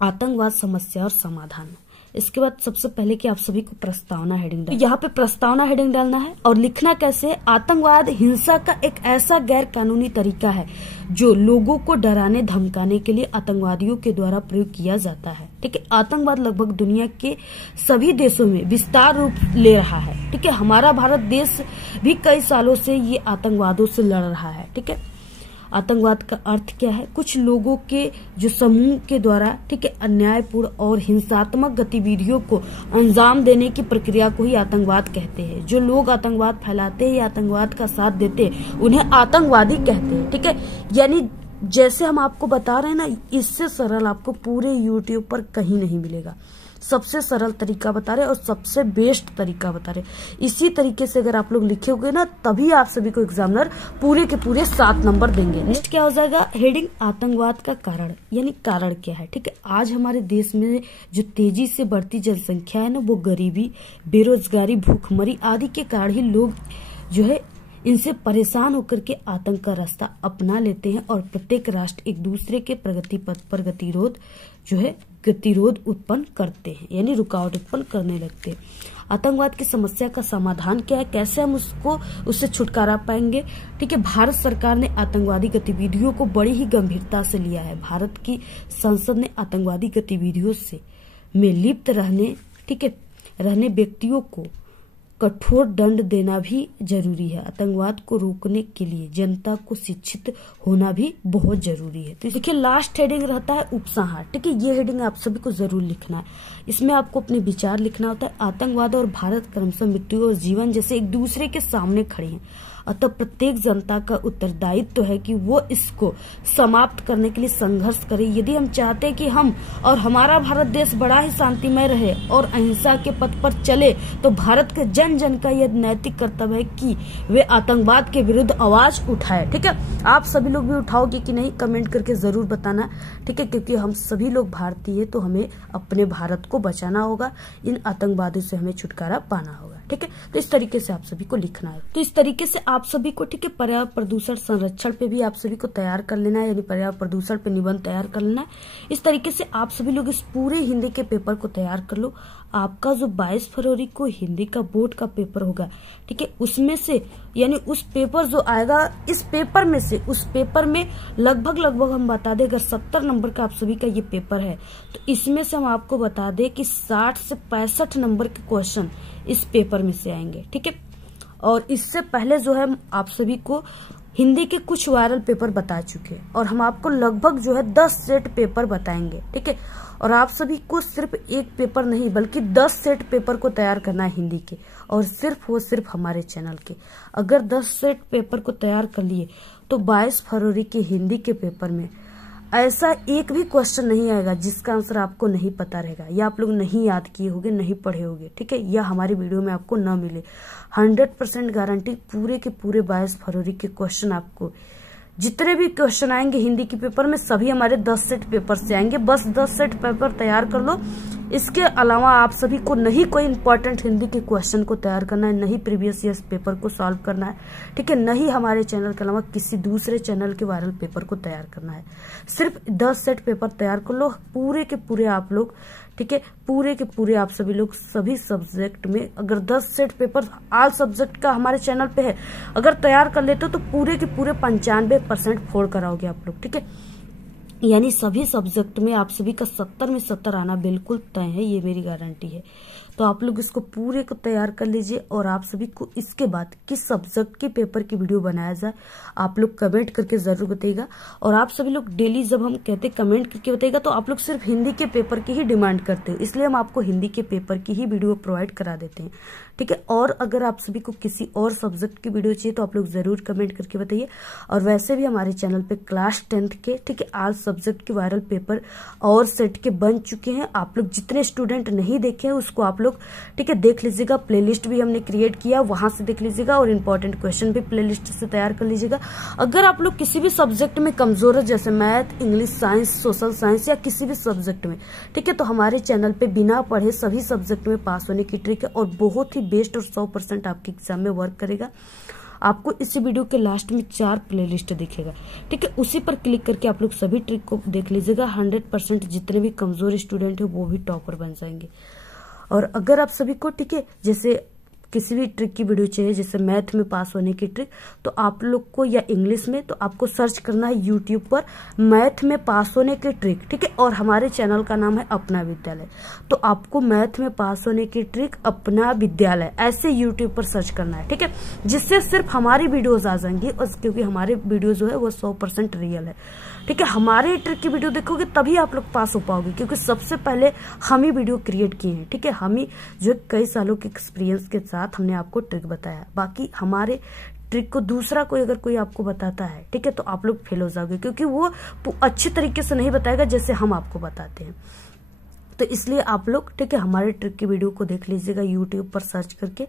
आतंकवाद समस्या और समाधान। इसके बाद सबसे पहले कि आप सभी को प्रस्तावना हेडिंग डालना है। यहाँ पे प्रस्तावना हेडिंग डालना है और लिखना कैसे है, आतंकवाद हिंसा का एक ऐसा गैर कानूनी तरीका है जो लोगों को डराने धमकाने के लिए आतंकवादियों के द्वारा प्रयोग किया जाता है, ठीक है। आतंकवाद लगभग दुनिया के सभी देशों में विस्तार रूप ले रहा है, ठीक है। हमारा भारत देश भी कई सालों से ये आतंकवादों से लड़ रहा है, ठीक है। आतंकवाद का अर्थ क्या है, कुछ लोगों के जो समूह के द्वारा, ठीक है, अन्यायपूर्ण और हिंसात्मक गतिविधियों को अंजाम देने की प्रक्रिया को ही आतंकवाद कहते हैं। जो लोग आतंकवाद फैलाते हैं या आतंकवाद का साथ देते हैं उन्हें आतंकवादी कहते हैं, ठीक है। यानी जैसे हम आपको बता रहे हैं ना, इससे सरल आपको पूरे यूट्यूब पर कहीं नहीं मिलेगा। सबसे सरल तरीका बता रहे और सबसे बेस्ट तरीका बता रहे। इसी तरीके से अगर आप लोग लिखोगे ना तभी आप सभी को एग्जामिनर पूरे के पूरे 7 नंबर देंगे। नेक्स्ट क्या हो जाएगा, हेडिंग आतंकवाद का कारण, यानी कारण क्या है, ठीक है। आज हमारे देश में जो तेजी से बढ़ती जनसंख्या है ना, वो गरीबी, बेरोजगारी, भूखमरी आदि के कारण ही लोग जो है इनसे परेशान होकर के आतंक का रास्ता अपना लेते हैं और प्रत्येक राष्ट्र एक दूसरे के प्रगति पथ पर गतिरोध उत्पन्न करते हैं, यानी रुकावट उत्पन्न करने लगते हैं। आतंकवाद की समस्या का समाधान क्या है, कैसे हम उससे छुटकारा पाएंगे, ठीक है। भारत सरकार ने आतंकवादी गतिविधियों को बड़ी ही गंभीरता से लिया है। भारत की संसद ने आतंकवादी गतिविधियों से में लिप्त रहने व्यक्तियों को कठोर दंड देना भी जरूरी है। आतंकवाद को रोकने के लिए जनता को शिक्षित होना भी बहुत जरूरी है। तो देखिए लास्ट हेडिंग रहता है उपसंहार, ठीक है। ये हेडिंग आप सभी को जरूर लिखना है। इसमें आपको अपने विचार लिखना होता है। आतंकवाद और भारत क्रमशः मृत्यु और जीवन जैसे एक दूसरे के सामने खड़े हैं, अतः प्रत्येक जनता का उत्तरदायित्व है कि वो इसको समाप्त करने के लिए संघर्ष करे। यदि हम चाहते हैं कि हम और हमारा भारत देश बड़ा ही शांतिमय रहे और अहिंसा के पथ पर चले, तो भारत के जन जन का यह नैतिक कर्तव्य है कि वे आतंकवाद के विरुद्ध आवाज उठाए, ठीक है। आप सभी लोग भी उठाओगे कि नहीं, कमेंट करके जरूर बताना, ठीक है। क्योंकि हम सभी लोग भारतीय है तो हमें अपने भारत को बचाना होगा, इन आतंकवादियों से हमें छुटकारा पाना होगा, ठीक है। तो इस तरीके से आप सभी को लिखना है। तो इस तरीके से आप सभी को, ठीक है, पर्यावरण प्रदूषण संरक्षण पे भी आप सभी को तैयार कर लेना है, यानी पर्यावरण प्रदूषण पे निबंध तैयार कर लेना है। इस तरीके से आप सभी लोग इस पूरे हिंदी के पेपर को तैयार कर लो। आपका जो 22 फरवरी को हिंदी का बोर्ड का पेपर होगा, ठीक है, उसमें से यानी उस पेपर जो आएगा इस पेपर में से, उस पेपर में लगभग हम बता दें, अगर 70 नंबर का आप सभी का ये पेपर है तो इसमें से हम आपको बता दें कि 60 से 65 नंबर के क्वेश्चन इस पेपर में से आएंगे, ठीक है। और इससे पहले जो है आप सभी को हिंदी के कुछ वायरल पेपर बता चुके हैं और हम आपको लगभग जो है 10 सेट पेपर बताएंगे, ठीक है। और आप सभी को सिर्फ एक पेपर नहीं बल्कि 10 सेट पेपर को तैयार करना है हिंदी के, और सिर्फ हमारे चैनल के। अगर 10 सेट पेपर को तैयार कर लिए तो 22 फरवरी के हिंदी के पेपर में ऐसा एक भी क्वेश्चन नहीं आएगा जिसका आंसर आपको नहीं पता रहेगा, या आप लोग नहीं याद किए होगे, नहीं पढ़े होगे, ठीक है, या हमारी वीडियो में आपको न मिले। 100% गारंटी पूरे के पूरे 22 फरवरी के क्वेश्चन आपको, जितने भी क्वेश्चन आएंगे हिंदी के पेपर में सभी हमारे 10 सेट पेपर से आएंगे। बस 10 सेट पेपर तैयार कर लो। इसके अलावा आप सभी को नहीं कोई इंपॉर्टेंट हिंदी के क्वेश्चन को तैयार करना है, नहीं प्रीवियस ईयर पेपर को सॉल्व करना है, ठीक है, नहीं हमारे चैनल के अलावा किसी दूसरे चैनल के वायरल पेपर को तैयार करना है। सिर्फ 10 सेट पेपर तैयार कर लो, पूरे के पूरे आप लोग, ठीक है, पूरे के पूरे आप सभी लोग सभी सब्जेक्ट में अगर 10 सेट पेपर ऑल सब्जेक्ट का हमारे चैनल पे है, अगर तैयार कर लेते हो तो पूरे के पूरे 95% फोड़ कराओगे आप लोग, ठीक है। यानी सभी सब्जेक्ट में आप सभी का 70 में 70 आना बिल्कुल तय है, ये मेरी गारंटी है। तो आप लोग इसको पूरे को तैयार कर लीजिए। और आप सभी को इसके बाद किस सब्जेक्ट के पेपर की वीडियो बनाया जाए आप लोग कमेंट करके जरूर बताइएगा। और आप सभी लोग डेली जब हम कहते कमेंट करके बताइएगा तो आप लोग सिर्फ हिंदी के पेपर की ही डिमांड करते हो, इसलिए हम आपको हिंदी के पेपर की ही वीडियो प्रोवाइड करा देते हैं, ठीक है। और अगर आप सभी को किसी और सब्जेक्ट की वीडियो चाहिए तो आप लोग जरूर कमेंट करके बताइए। और वैसे भी हमारे चैनल पे क्लास 10th के, ठीक है, आल सब्जेक्ट के वायरल पेपर और सेट के बन चुके हैं। आप लोग जितने स्टूडेंट नहीं देखे हैं उसको आप लोग, ठीक है, देख लीजिएगा। प्लेलिस्ट भी हमने क्रिएट किया, वहां से देख लीजिएगा। और इंपॉर्टेंट क्वेश्चन भी प्लेलिस्ट से तैयार कर लीजिएगा। अगर आप लोग किसी भी सब्जेक्ट में कमजोर है, जैसे math, English, science, social science या किसी भी सब्जेक्ट में, ठीक है, तो हमारे चैनल पे बिना पढ़े सभी सब्जेक्ट में पास होने की ट्रिक है और बहुत ही बेस्ट और 100% आपके एग्जाम में वर्क करेगा। आपको इसी वीडियो के लास्ट में 4 प्लेलिस्ट दिखेगा, ठीक है, उसी पर क्लिक करके आप लोग सभी ट्रिक को देख लीजिएगा। 100% जितने भी कमजोर स्टूडेंट है वो भी टॉपर बन जाएंगे। और अगर आप सभी को, ठीक है, जैसे किसी भी ट्रिक की वीडियो चाहिए, जैसे मैथ में पास होने की ट्रिक, तो आप लोग को, या इंग्लिश में, तो आपको सर्च करना है यूट्यूब पर मैथ में पास होने की ट्रिक, ठीक है। और हमारे चैनल का नाम है अपना विद्यालय, तो आपको मैथ में पास होने की ट्रिक अपना विद्यालय ऐसे यूट्यूब पर सर्च करना है, ठीक है, जिससे सिर्फ हमारी वीडियोज आ जाएंगी। और क्योंकि हमारे वीडियो जो है वो 100% रियल है, ठीक है। हमारे ट्रिक की वीडियो देखोगे तभी आप लोग पास हो पाओगे, क्योंकि सबसे पहले हम ही वीडियो क्रिएट किए हैं, ठीक है। हम ही जो कई सालों के एक्सपीरियंस के साथ हमने आपको ट्रिक बताया। बाकी हमारे ट्रिक को दूसरा कोई अगर कोई आपको बताता है, ठीक है, तो आप लोग फेल हो जाओगे, क्योंकि वो अच्छे तरीके से नहीं बताएगा जैसे हम आपको बताते हैं। तो इसलिए आप लोग, ठीक है, हमारे ट्रिक की वीडियो को देख लीजिएगा यूट्यूब पर सर्च करके।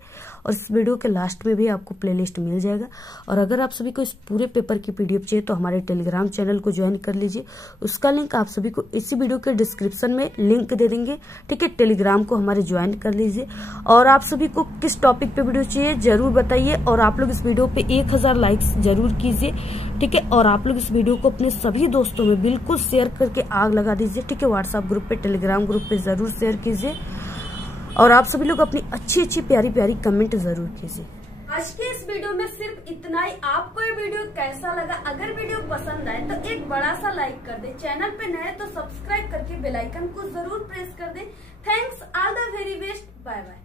और इस वीडियो के लास्ट में भी आपको प्लेलिस्ट मिल जाएगा। और अगर आप सभी को इस पूरे पेपर की पीडीएफ चाहिए तो हमारे टेलीग्राम चैनल को ज्वाइन कर लीजिए। उसका लिंक आप सभी को इसी वीडियो के डिस्क्रिप्शन में लिंक दे देंगे, ठीक है। टेलीग्राम को हमारे ज्वाइन कर लीजिए। और आप सभी को किस टॉपिक पे वीडियो चाहिए जरूर बताइए। और आप लोग इस वीडियो पे 1000 लाइक्स जरूर कीजिए, ठीक है। और आप लोग इस वीडियो को अपने सभी दोस्तों में बिल्कुल शेयर करके आग लगा दीजिए, ठीक है। व्हाट्सएप ग्रुप पे, टेलीग्राम ग्रुप पे जरूर शेयर कीजिए। और आप सभी लोग अपनी अच्छी प्यारी प्यारी कमेंट जरूर कीजिए। आज के इस वीडियो में सिर्फ इतना ही। आपको ये वीडियो कैसा लगा? अगर वीडियो पसंद आए तो एक बड़ा सा लाइक कर दे। चैनल पे नए तो सब्सक्राइब करके बेल आइकन को जरूर प्रेस कर दे। Thanks, all the very best, bye bye.